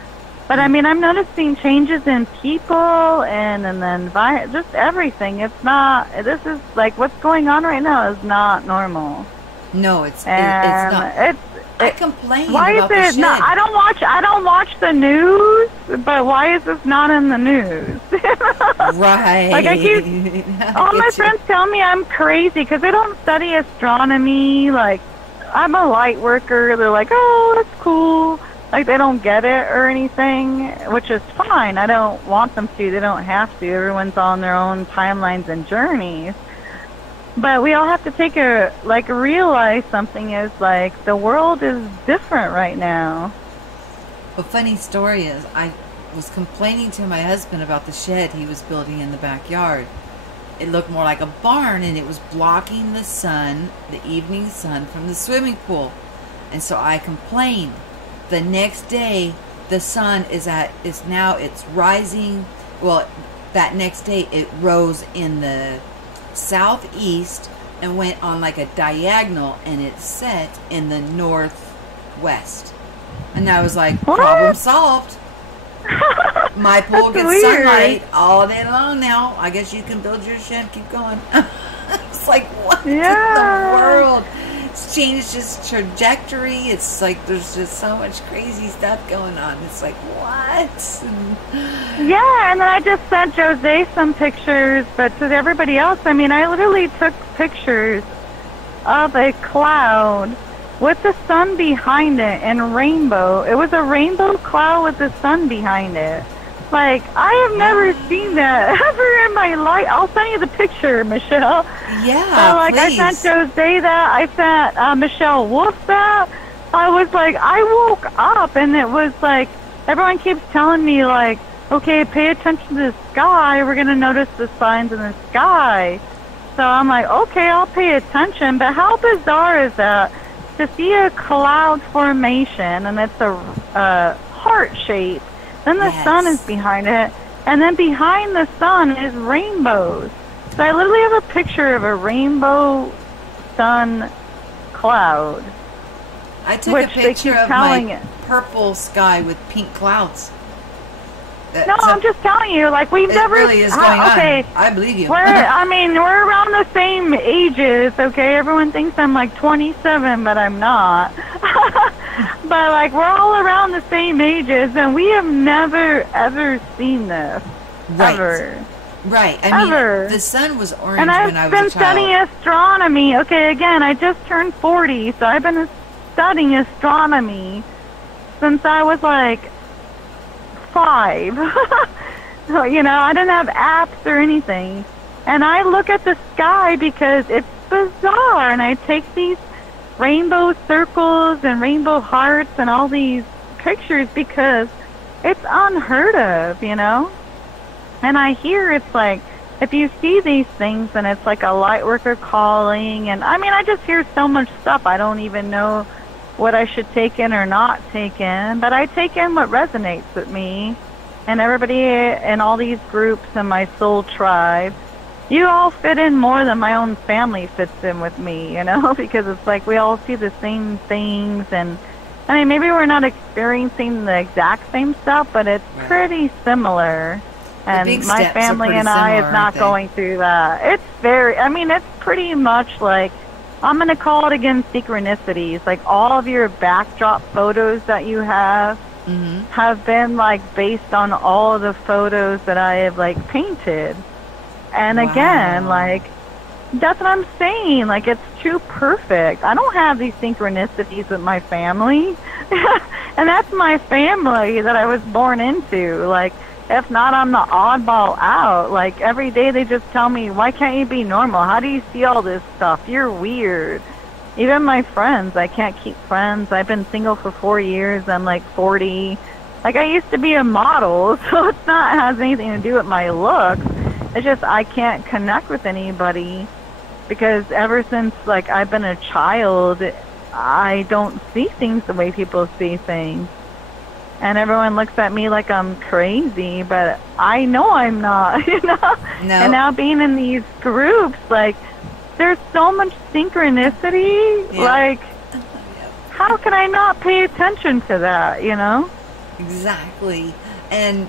But I mean, I'm noticing changes in people and then just everything. It's not, this is like, what's going on right now is not normal. No, it's not. I complain why about is the it shed. not? I don't watch the news, but why is this not in the news? Right. Like all my friends tell me I'm crazy because they don't study astronomy. Like, I'm a light worker. They're like, oh, that's cool. Like, they don't get it or anything, which is fine. I don't want them to. They don't have to. Everyone's on their own timelines and journeys. But we all have to realize something is, like, the world is different right now. A funny story is, I was complaining to my husband about the shed he was building in the backyard. It looked more like a barn, and it was blocking the sun, the evening sun, from the swimming pool. And so I complained. The next day, the sun it's rising. Well, that next day, it rose in the southeast and went on like a diagonal, and it set in the northwest. And I was like, what? Problem solved. My pool That's gets weird. sunlight all day long now. I guess you can build your shed. Keep going. It's like, what in the world? It's changed its trajectory. It's like there's just so much crazy stuff going on. It's like, what? Yeah, and then I just sent Jose some pictures, but to everybody else, I mean, I literally took pictures of a cloud with the sun behind it and rainbow. It was a rainbow cloud with the sun behind it. Like, I have never seen that ever in my life. I'll send you the picture, Michelle. Yeah, so, like, please. I sent Jose that. I sent Michelle Wolf that. I was like, I woke up and it was like, everyone keeps telling me, like, okay, pay attention to the sky. We're going to notice the signs in the sky. So I'm like, okay, I'll pay attention. But how bizarre is that? To see a cloud formation, and it's a heart shape. Then the sun is behind it, and then behind the sun is rainbows. So I literally have a picture of a rainbow sun cloud. I took a picture of my purple sky with pink clouds. No, I'm just telling you, like, we've never... It really is going okay, on. I believe you. we're around the same ages, okay? Everyone thinks I'm, like, 27, but I'm not. But, like, we're all around the same ages, and we have never, ever seen this. Right. Ever. Right. I mean, the sun was orange when I was a child. And I've been studying astronomy. Okay, again, I just turned 40, so I've been studying astronomy since I was, like, 5. You know, I didn't have apps or anything. And I look at the sky because it's bizarre, and I take these rainbow circles and rainbow hearts and all these pictures because it's unheard of, you know? And I hear it's like, if you see these things and it's like a light worker calling, and I mean, I just hear so much stuff, I don't even know what I should take in or not take in, but I take in what resonates with me. And everybody in all these groups in my soul tribe, you all fit in more than my own family fits in with me, you know, because it's like we all see the same things, and I mean, maybe we're not experiencing the exact same stuff, but it's pretty similar. And my family and I is not going through that. It's very, I mean, it's pretty much like, I'm going to call it again synchronicities. Like all of your backdrop photos that you have been like based on all of the photos that I have like painted. And again, like, that's what I'm saying. Like, it's too perfect. I don't have these synchronicities with my family. And that's my family that I was born into. Like, if not, I'm the oddball out. Like, every day they just tell me, why can't you be normal? How do you see all this stuff? You're weird. Even my friends, I can't keep friends. I've been single for 4 years. I'm like 40. Like, I used to be a model, so it's not has anything to do with my looks. It's just I can't connect with anybody because ever since, like, I've been a child, I don't see things the way people see things. And everyone looks at me like I'm crazy, but I know I'm not, you know? No. And now being in these groups, like, there's so much synchronicity. Yeah. Like, how can I not pay attention to that, you know? Exactly. And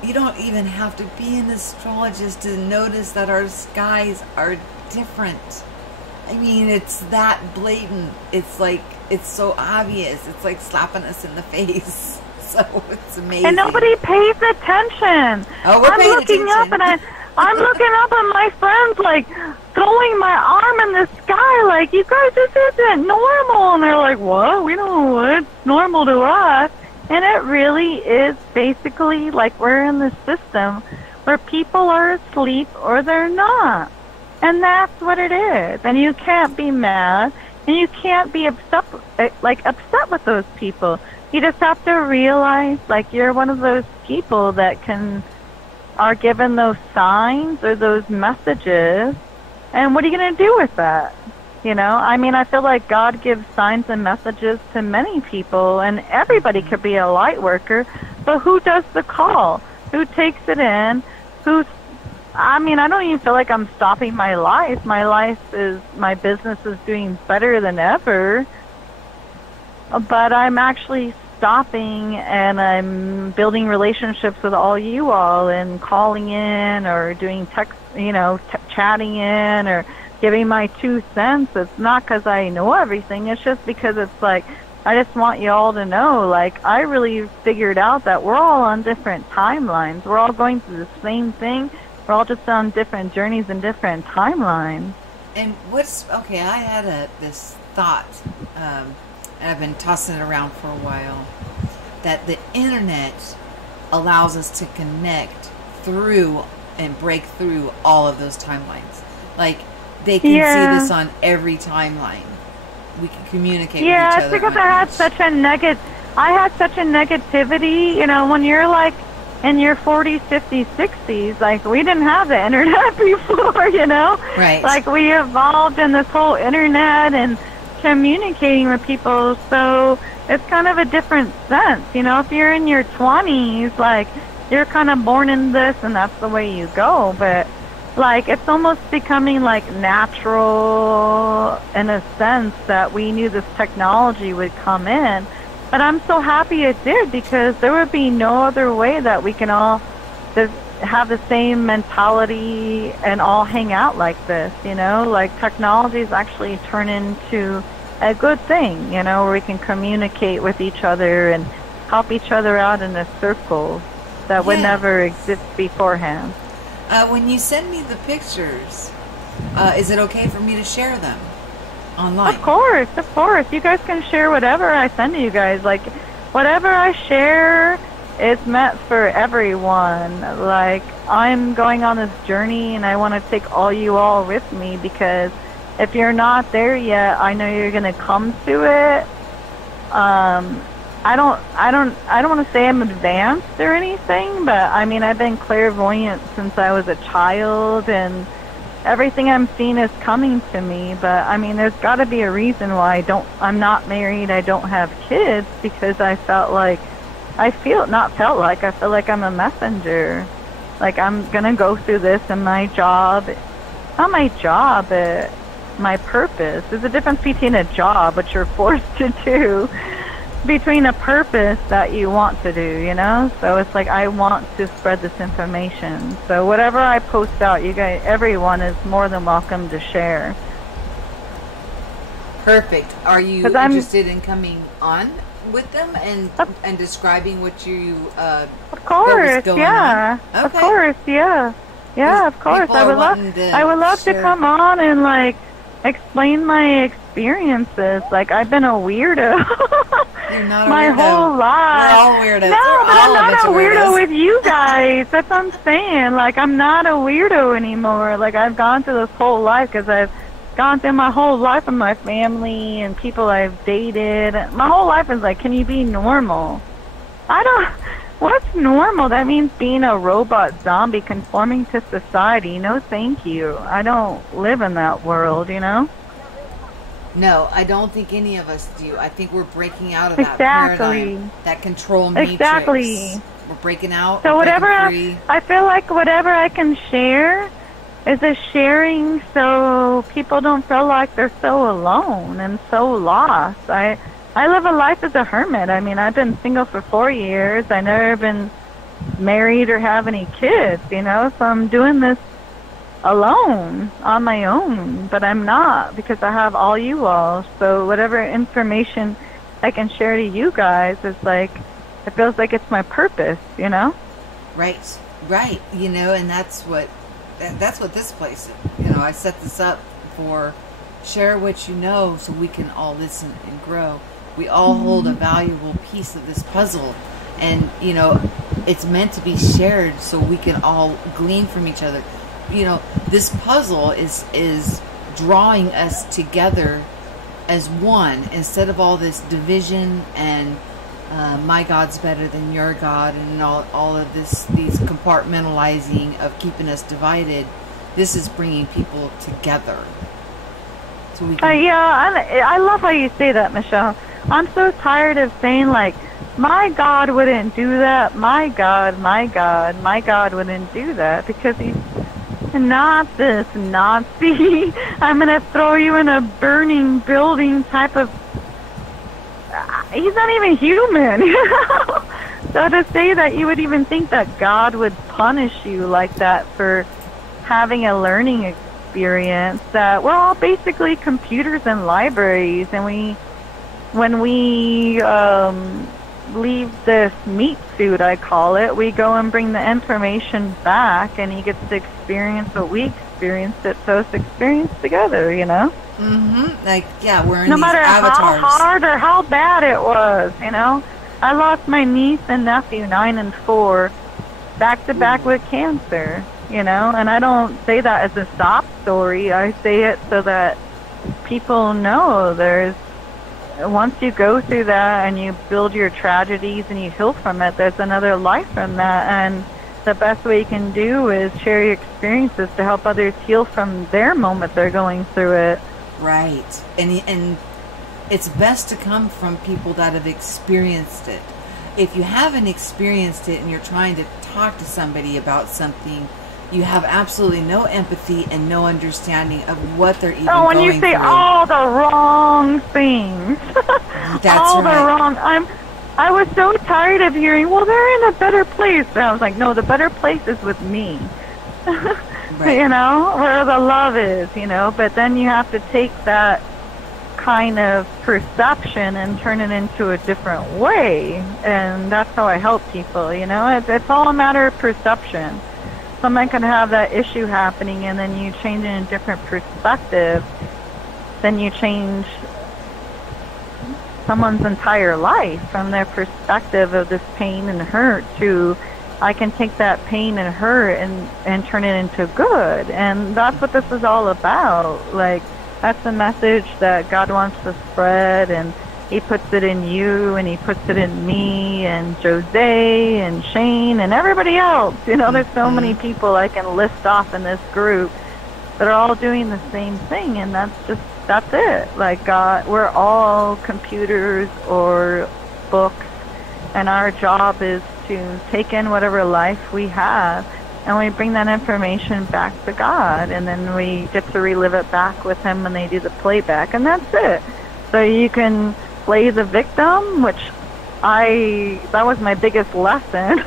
you don't even have to be an astrologist to notice that our skies are different. I mean, it's that blatant. It's like, it's so obvious. It's like slapping us in the face. So it's amazing. And nobody pays attention. Oh, we're paying looking attention. Up and I'm looking up at my friends, like, throwing my arm in the sky, like, you guys, this isn't normal. And they're like, what? We don't know what's normal to us. And it really is basically like we're in the system where people are asleep or they're not. And that's what it is. And you can't be mad and you can't be upset with those people. You just have to realize, like, you're one of those people that are given those signs or those messages. And what are you going to do with that? You know, I mean, I feel like God gives signs and messages to many people, and everybody could be a light worker, but who does the call? Who takes it in? I mean, I don't even feel like I'm stopping my life. My business is doing better than ever, but I'm actually stopping and I'm building relationships with all you all and calling in or doing text, you know, chatting in or giving my 2 cents. It's not because I know everything. It's just because it's like, I just want you all to know, like, I really figured out that we're all on different timelines. We're all going through the same thing. We're all just on different journeys and different timelines. And okay, I had this thought, and I've been tossing it around for a while, that the internet allows us to connect through and break through all of those timelines. Like, they can see this on every timeline. We can communicate with each other. Yeah, it's because I had such a negativity, you know, when you're like in your 40s, 50s, 60s, like, we didn't have the internet before, you know? Right. Like, we evolved in this whole internet and communicating with people, so it's kind of a different sense, you know? If you're in your 20s, like, you're kind of born in this and that's the way you go, but like, it's almost becoming like natural in a sense that we knew this technology would come in. But I'm so happy it did, because there would be no other way that we can all just have the same mentality and all hang out like this, you know? Like, technologies actually turn into a good thing, you know, where we can communicate with each other and help each other out in a circle that would never exist beforehand. When you send me the pictures, is it okay for me to share them online? Of course, of course. You guys can share whatever I send to you guys. Like, whatever I share is meant for everyone. Like, I'm going on this journey and I want to take all you all with me, because if you're not there yet, I know you're going to come to it. I don't want to say I'm advanced or anything, but I mean, I've been clairvoyant since I was a child, and everything I'm seeing is coming to me. But I mean, there's got to be a reason why I'm not married, I don't have kids, because I feel like I'm a messenger. Like, I'm gonna go through this in my job, not my job, but my purpose. There's a difference between a job, which you're forced to do, between a purpose that you want to do, you know? So it's like, I want to spread this information. So whatever I post out, you guys, everyone is more than welcome to share. Perfect. Are you interested in coming on with them and describing what you of course, yeah. Okay. Of course, yeah. Yeah, of course. I would love to come on and like explain my experiences. Like, I've been a weirdo. You're not a my weirdo. whole life. We're all weirdos. No, but I'm not a weirdo weirdos. with you guys. That's what I'm saying. Like, I'm not a weirdo anymore. Like, I've gone through this whole life because I've gone through my whole life with my family and people I've dated. My whole life is like, can you be normal? What's normal? That means being a robot zombie conforming to society. No, thank you. I don't live in that world, you know? No, I don't think any of us do. I think we're breaking out of that paradigm, that control matrix. Exactly. We're breaking out. So whatever, free. I feel like whatever I can share is a sharing so people don't feel like they're so alone and so lost. I live a life as a hermit. I mean, I've been single for 4 years. I've never been married or have any kids, you know, so I'm doing this alone, on my own, but I'm not, because I have all you all. So whatever information I can share to you guys is like, it feels like it's my purpose, you know? Right, you know, and that's what this place is. You know, I set this up for share what you know so we can all listen and grow. We all hold a valuable piece of this puzzle, and you know, it's meant to be shared so we can all glean from each other. You know, this puzzle is drawing us together as one, instead of all this division and my God's better than your God and all of these compartmentalizing of keeping us divided. This is bringing people together. So we can I love how you say that, Michelle. I'm so tired of saying, like, my God wouldn't do that. My God wouldn't do that, because he's not this Nazi. I'm going to throw you in a burning building type of... He's not even human. So to say that you would even think that God would punish you like that for having a learning experience, that we're all basically computers and libraries, and when we leave this meat suit, I call it, we go and bring the information back, and he gets to experience what we experienced it, so it's experienced together, you know? Mm-hmm. Like, yeah, we're in no these matter avatars. how hard or how bad it was, you know? I lost my niece and nephew, 9 and 4, back to back with cancer, you know? And I don't say that as a sob story. I say it so that people know once you go through that and you build your tragedies and you heal from it, there's another life from that. And the best way you can do is share your experiences to help others heal from their moment they're going through it. Right. And it's best to come from people that have experienced it. If you haven't experienced it and you're trying to talk to somebody about something, you have absolutely no empathy and no understanding of what they're even going through. Oh, when you say all the wrong things. That's all right. the wrong... I was so tired of hearing, well, they're in a better place. And I was like, no, the better place is with me. Right. You know, where the love is, you know. But then you have to take that kind of perception and turn it into a different way. And that's how I help people, you know. It's all a matter of perception. Someone can have that issue happening, and then you change it in a different perspective. Then you change someone's entire life from their perspective of this pain and hurt to, I can take that pain and hurt and turn it into good. And that's what this is all about. Like, that's the message that God wants to spread, and he puts it in you, and he puts it in me, and Jose, and Shane, and everybody else. You know, there's so many people I can list off in this group that are all doing the same thing, and that's it. Like, God, we're all computers or books, and our job is to take in whatever life we have and we bring that information back to God, and then we get to relive it back with Him when they do the playback, and that's it. So you can play the victim, which that was my biggest lesson.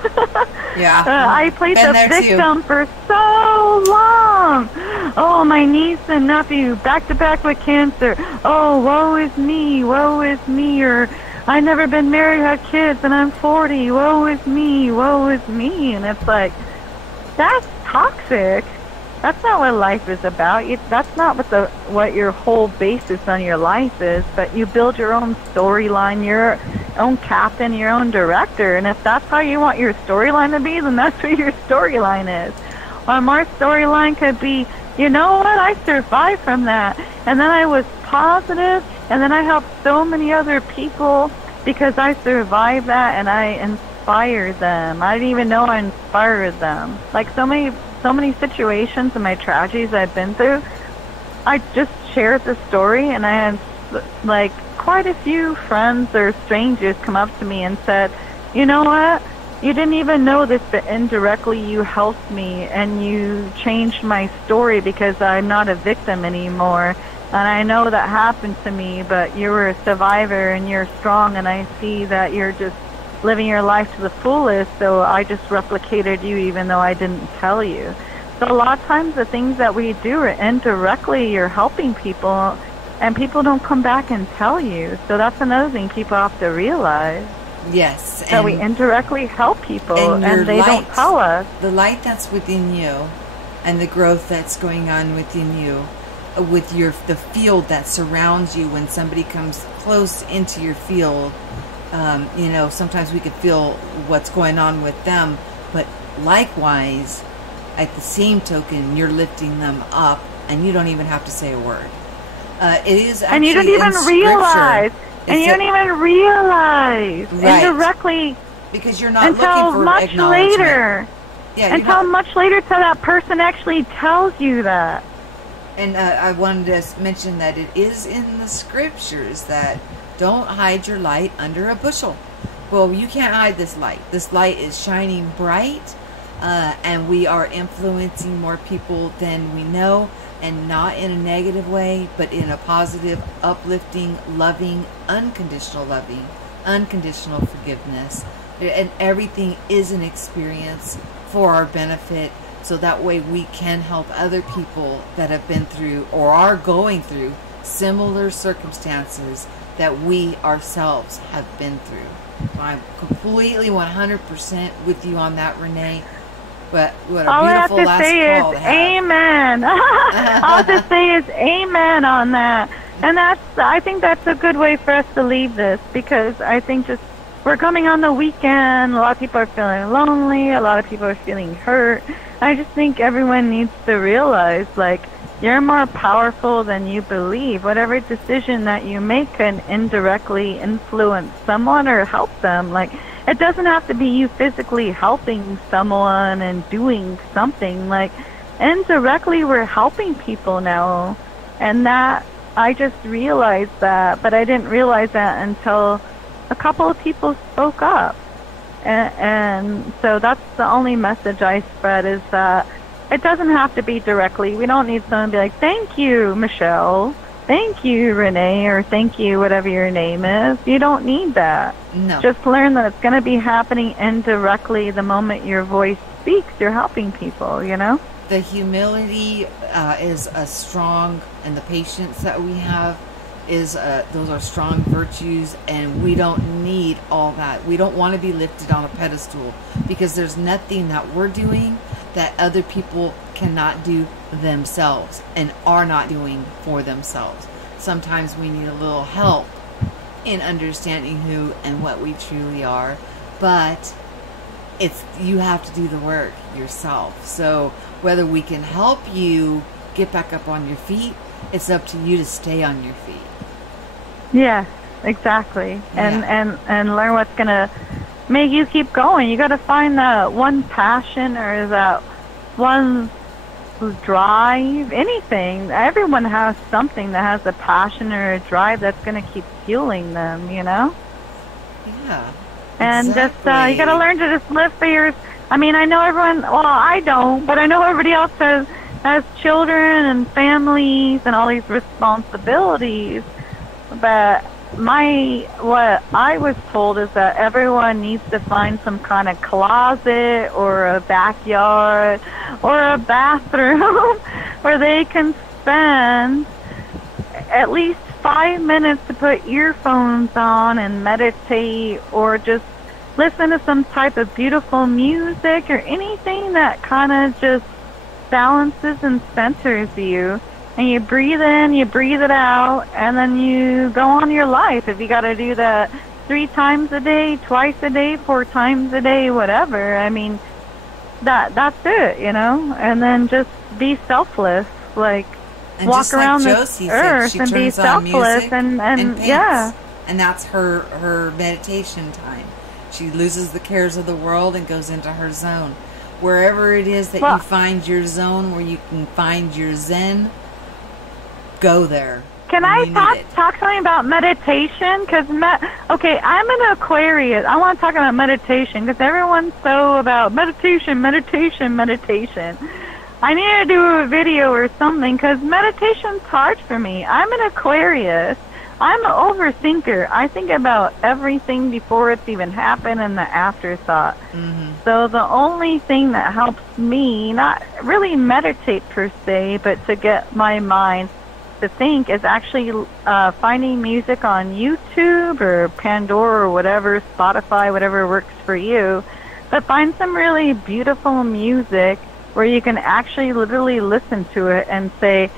Yeah. I played Been the there victim for so long. Oh, my niece and nephew, back to back with cancer. Oh, woe is me, or I never been married, had kids, and I'm 40. Woe is me, and it's like, that's toxic. That's not what life is about. That's not what your whole basis on your life is. But you build your own storyline, your own captain, your own director. And if that's how you want your storyline to be, then that's what your storyline is. Or my storyline could be, you know what? I survived from that, and then I was positive, and then I helped so many other people because I survived that, and I inspired them. I didn't even know I inspired them. Like so many situations and my tragedies I've been through, I just shared the story, and I had like quite a few friends or strangers come up to me and said, you know what? You didn't even know this, but indirectly you helped me, and you changed my story because I'm not a victim anymore. And I know that happened to me, but you were a survivor and you're strong, and I see that you're just living your life to the fullest, so I just replicated you even though I didn't tell you. So a lot of times the things that we do are indirectly you're helping people, and people don't come back and tell you. So that's another thing people have to realize. Yes. That we indirectly help people, and they don't tell us. The light that's within you and the growth that's going on within you, with the field that surrounds you when somebody comes close into your field, sometimes we could feel what's going on with them, but likewise, at the same token, you're lifting them up, and you don't even have to say a word. It is actually, and you don't even realize. And you don't even realize indirectly, because you're not looking for much acknowledgement. Later. Yeah, until much later, till that person actually tells you that. And I wanted to mention that it is in the scriptures that don't hide your light under a bushel. Well, you can't hide this light. This light is shining bright, and we are influencing more people than we know. And not in a negative way, but in a positive, uplifting, loving, unconditional forgiveness. And everything is an experience for our benefit, so that way we can help other people that have been through or are going through similar circumstances that we ourselves have been through. I'm completely 100% with you on that, Renee. But what a all beautiful I have to last say call is to have. amen. All I have to say is amen on that. And I think that's a good way for us to leave this, because I think just we're coming on the weekend. A lot of people are feeling lonely. A lot of people are feeling hurt. I just think everyone needs to realize, like, you're more powerful than you believe. Whatever decision that you make can indirectly influence someone or help them. Like, it doesn't have to be you physically helping someone and doing something. Like, indirectly we're helping people now. And that, I just realized that, but I didn't realize that until a couple of people spoke up. And so that's the only message I spread, is that it doesn't have to be directly. We don't need someone to be like, thank you, Michele. Thank you, Renee, or thank you, whatever your name is. You don't need that. No. Just learn that it's going to be happening indirectly the moment your voice speaks. You're helping people, you know? The humility is a strong, and the patience that we have is those are strong virtues, and we don't need all that. We don't want to be lifted on a pedestal, because there's nothing that we're doing that other people cannot do themselves and are not doing for themselves. Sometimes we need a little help in understanding who and what we truly are, but you have to do the work yourself. So whether we can help you get back up on your feet, it's up to you to stay on your feet. Yeah, exactly. And learn what's going to make you keep going. You got to find that one passion or that one drive, anything. Everyone has something that has a passion or a drive that's going to keep fueling them, you know? Yeah. And exactly. just, you got to learn to just live for I mean, I know everyone, well, I don't, but I know everybody else has children and families and all these responsibilities. But what I was told is that everyone needs to find some kind of closet or a backyard or a bathroom where they can spend at least 5 minutes to put earphones on and meditate, or just listen to some type of beautiful music or anything that kind of just balances and centers you. And you breathe in, you breathe it out, and then you go on your life. If you got to do that 3 times a day, twice a day, 4 times a day, whatever, I mean, that's it, you know? And then just be selfless, like, And walk just like around Josie this said, earth she and be turns on selfless music and paints. yeah. And that's her meditation time. She loses the cares of the world and goes into her zone. Wherever it is that you find your zone, where you can find your zen, go there. Can I talk something about meditation? Because, okay, I'm an Aquarius. I want to talk about meditation because everyone's so about meditation, meditation, meditation. I need to do a video or something because meditation's hard for me. I'm an Aquarius. I'm an overthinker. I think about everything before it's even happened and the afterthought. Mm-hmm. So the only thing that helps me, not really meditate per se, but to get my mind to think, is actually finding music on YouTube or Pandora or whatever, Spotify, whatever works for you. But find some really beautiful music where you can actually literally listen to it and say,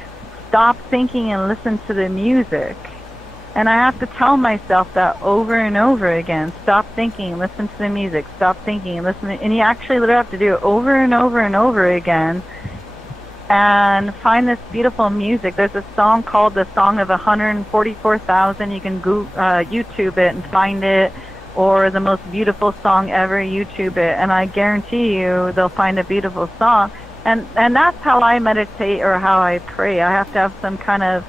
stop thinking and listen to the music. And I have to tell myself that over and over again. Stop thinking, listen to the music. Stop thinking, listen. And you actually literally have to do it over and over and over again. And find this beautiful music. There's a song called The Song of 144,000. You can YouTube it and find it. Or The Most Beautiful Song Ever, YouTube it. And I guarantee you they'll find a beautiful song. And that's how I meditate or how I pray. I have to have some kind of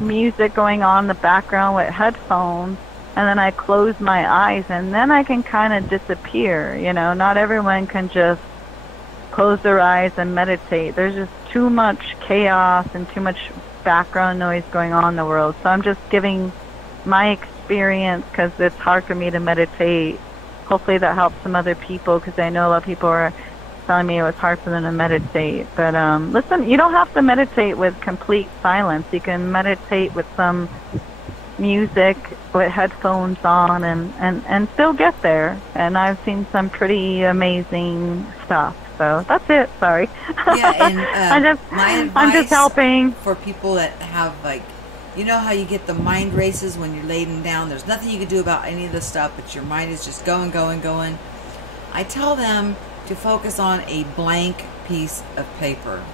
music going on in the background with headphones, and then I close my eyes, and then I can kind of disappear. You know, not everyone can just close their eyes and meditate. There's just too much chaos and too much background noise going on in the world. So I'm just giving my experience because it's hard for me to meditate. Hopefully that helps some other people, because I know a lot of people are telling me it was hard for them to meditate. But listen, you don't have to meditate with complete silence. You can meditate with some music with headphones on and still get there. And I've seen some pretty amazing stuff. So that's it. Sorry. Yeah, and my advice I'm just helping for people that have, like, you know how you get the mind races when you're laying down. There's nothing you can do about any of this stuff, but your mind is just going, going, going. I tell them to focus on a blank piece of paper.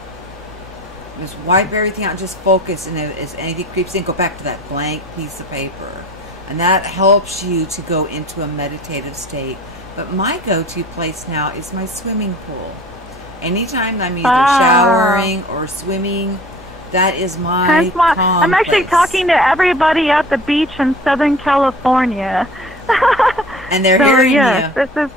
Just wipe everything out and just focus. And if anything creeps in, go back to that blank piece of paper. And that helps you to go into a meditative state. But my go-to place now is my swimming pool. Anytime I'm either showering or swimming, that is my calm I'm actually place. talking to everybody at the beach in Southern California. And they're hearing you. This is,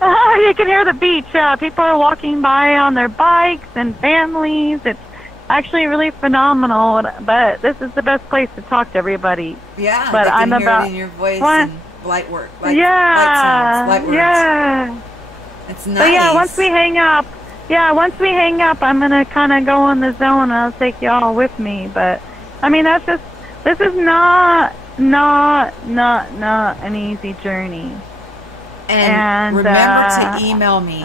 you can hear the beach. Yeah, people are walking by on their bikes and families. It's actually really phenomenal. But this is the best place to talk to everybody. Yeah, but they can I'm hear about it in your voice what? and light work, light sounds, light words. Yeah. It's nice. But yeah, once we hang up, I'm gonna kind of go in the zone, and I'll take y'all with me. But I mean, this is not an easy journey. And remember to email me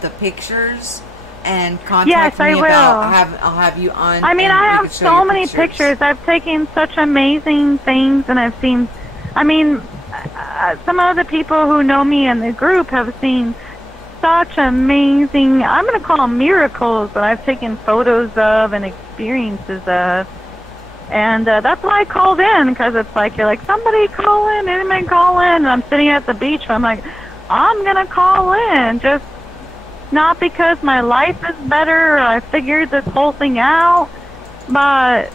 the pictures and contact yes, me I will. about. I'll have you on. I mean, I have so many pictures. I've taken such amazing things, and I've seen. I mean, some of the people who know me in the group have seen such amazing, I'm going to call them miracles, that I've taken photos of and experiences of. And that's why I called in, because it's like, you're like, somebody call in, anybody call in. And I'm sitting at the beach, and I'm like, I'm going to call in. Just not because my life is better or I figured this whole thing out, but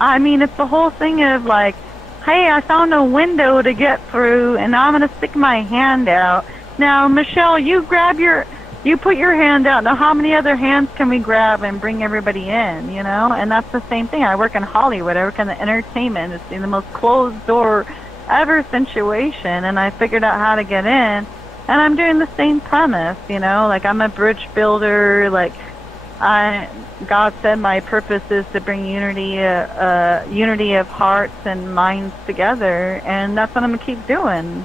I mean, it's the whole thing of like, hey, I found a window to get through, and now I'm going to stick my hand out Now, Michelle, you put your hand out. Now, how many other hands can we grab and bring everybody in, you know? And that's the same thing. I work in Hollywood. I work in the entertainment. It's the most closed door ever situation, and I figured out how to get in. And I'm doing the same premise, you know? Like, I'm a bridge builder. Like, God said my purpose is to bring unity of hearts and minds together, and that's what I'm going to keep doing.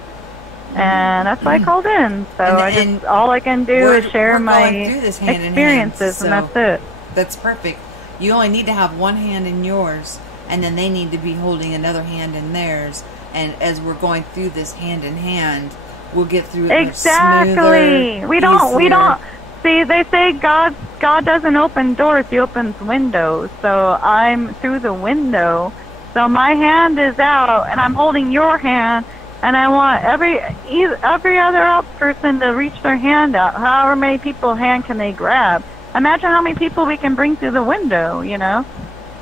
And that's why I called in. So all I can do is share my experiences, and that's it. That's perfect. You only need to have one hand in yours, and then they need to be holding another hand in theirs. And as we're going through this hand in hand, we'll get through it exactly. We don't. See, they say God doesn't open doors; He opens windows. So I'm through the window. So my hand is out, and I'm holding your hand. And I want every other person to reach their hand out. However many people's hand can they grab? Imagine how many people we can bring through the window, you know?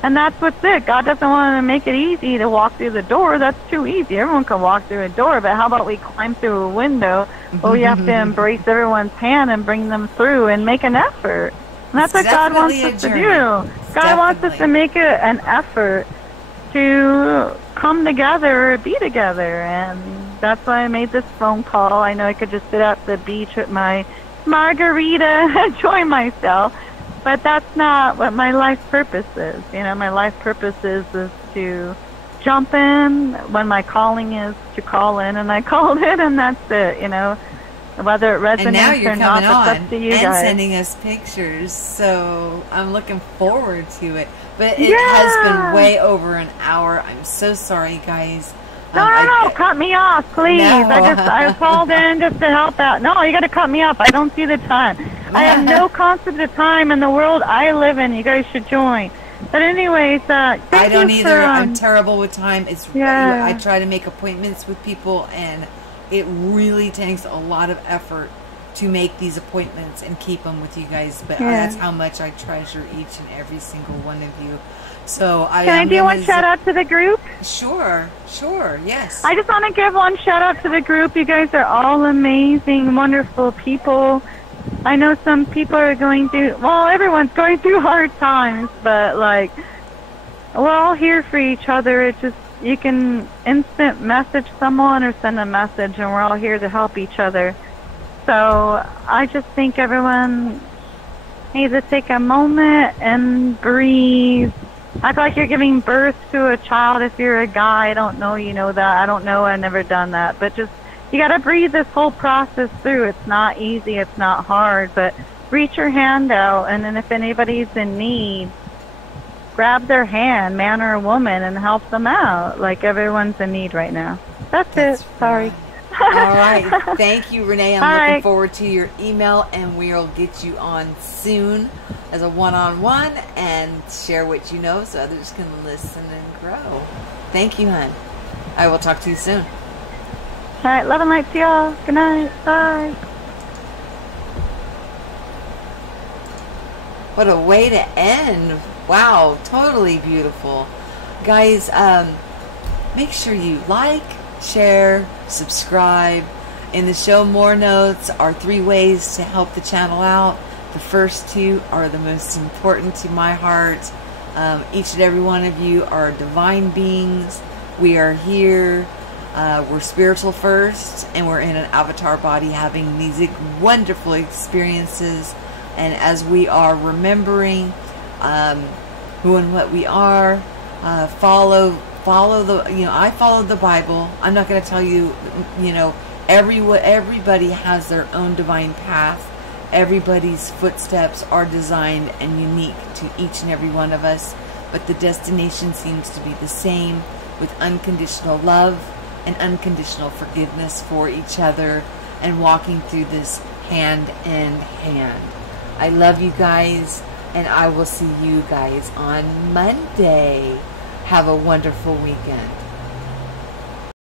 And that's what's it. God doesn't want to make it easy to walk through the door. That's too easy. Everyone can walk through a door, but how about we climb through a window? Well, we have to embrace everyone's hand and bring them through and make an effort. And that's what God wants us to do. God wants us to make an effort to come together or be together, and that's why I made this phone call. I know I could just sit at the beach with my margarita and enjoy myself, but that's not what my life purpose is. You know, my life purpose is to jump in when my calling is to call in, and I called in, and that's it, you know. Whether it resonates and now you're or not, coming on it's up to you and guys. sending us pictures, so I'm looking forward to it. But it has been way over an hour. I'm so sorry, guys. No, cut me off, please. No. I called in just to help out. No, you got to cut me off. I don't see the time. I have no concept of time in the world I live in. You guys should join. But anyways, I don't either. I'm terrible with time. I try to make appointments with people, and it really takes a lot of effort to make these appointments and keep them with you guys. But that's how much I treasure each and every single one of you. So Can I do one shout out to the group? Sure, yes. I just want to give one shout out to the group. You guys are all amazing, wonderful people. I know some people are going through, well, everyone's going through hard times, but like, we're all here for each other. It's just, you can instant message someone or send a message, and we're all here to help each other. So I just think everyone needs to take a moment and breathe. Act like you're giving birth to a child. If you're a guy, I don't know, you know that. I don't know, I've never done that. But just, you got to breathe this whole process through. It's not easy, it's not hard, but reach your hand out, and then if anybody's in need, grab their hand, man or woman, and help them out. Like, everyone's in need right now. That's it. Sorry. All right. Thank you, Renee. I'm looking right. forward to your email, and we'll get you on soon as a one-on-one and share what you know so others can listen and grow. Thank you, hon. I will talk to you soon. All right. Love and light to y'all. Good night. Bye. What a way to end. Wow. Totally beautiful. Guys, make sure you like, share, subscribe. In the show more notes are 3 ways to help the channel out. The first 2 are the most important to my heart. Each and every one of you are divine beings. We are here. We're spiritual first, and we're in an avatar body having these wonderful experiences. And as we are remembering who and what we are, follow the, I followed the Bible. I'm not going to tell you, everybody has their own divine path. Everybody's footsteps are designed and unique to each and every one of us, but the destination seems to be the same, with unconditional love and unconditional forgiveness for each other, and walking through this hand in hand. I love you guys, and I will see you guys on Monday. Have a wonderful weekend.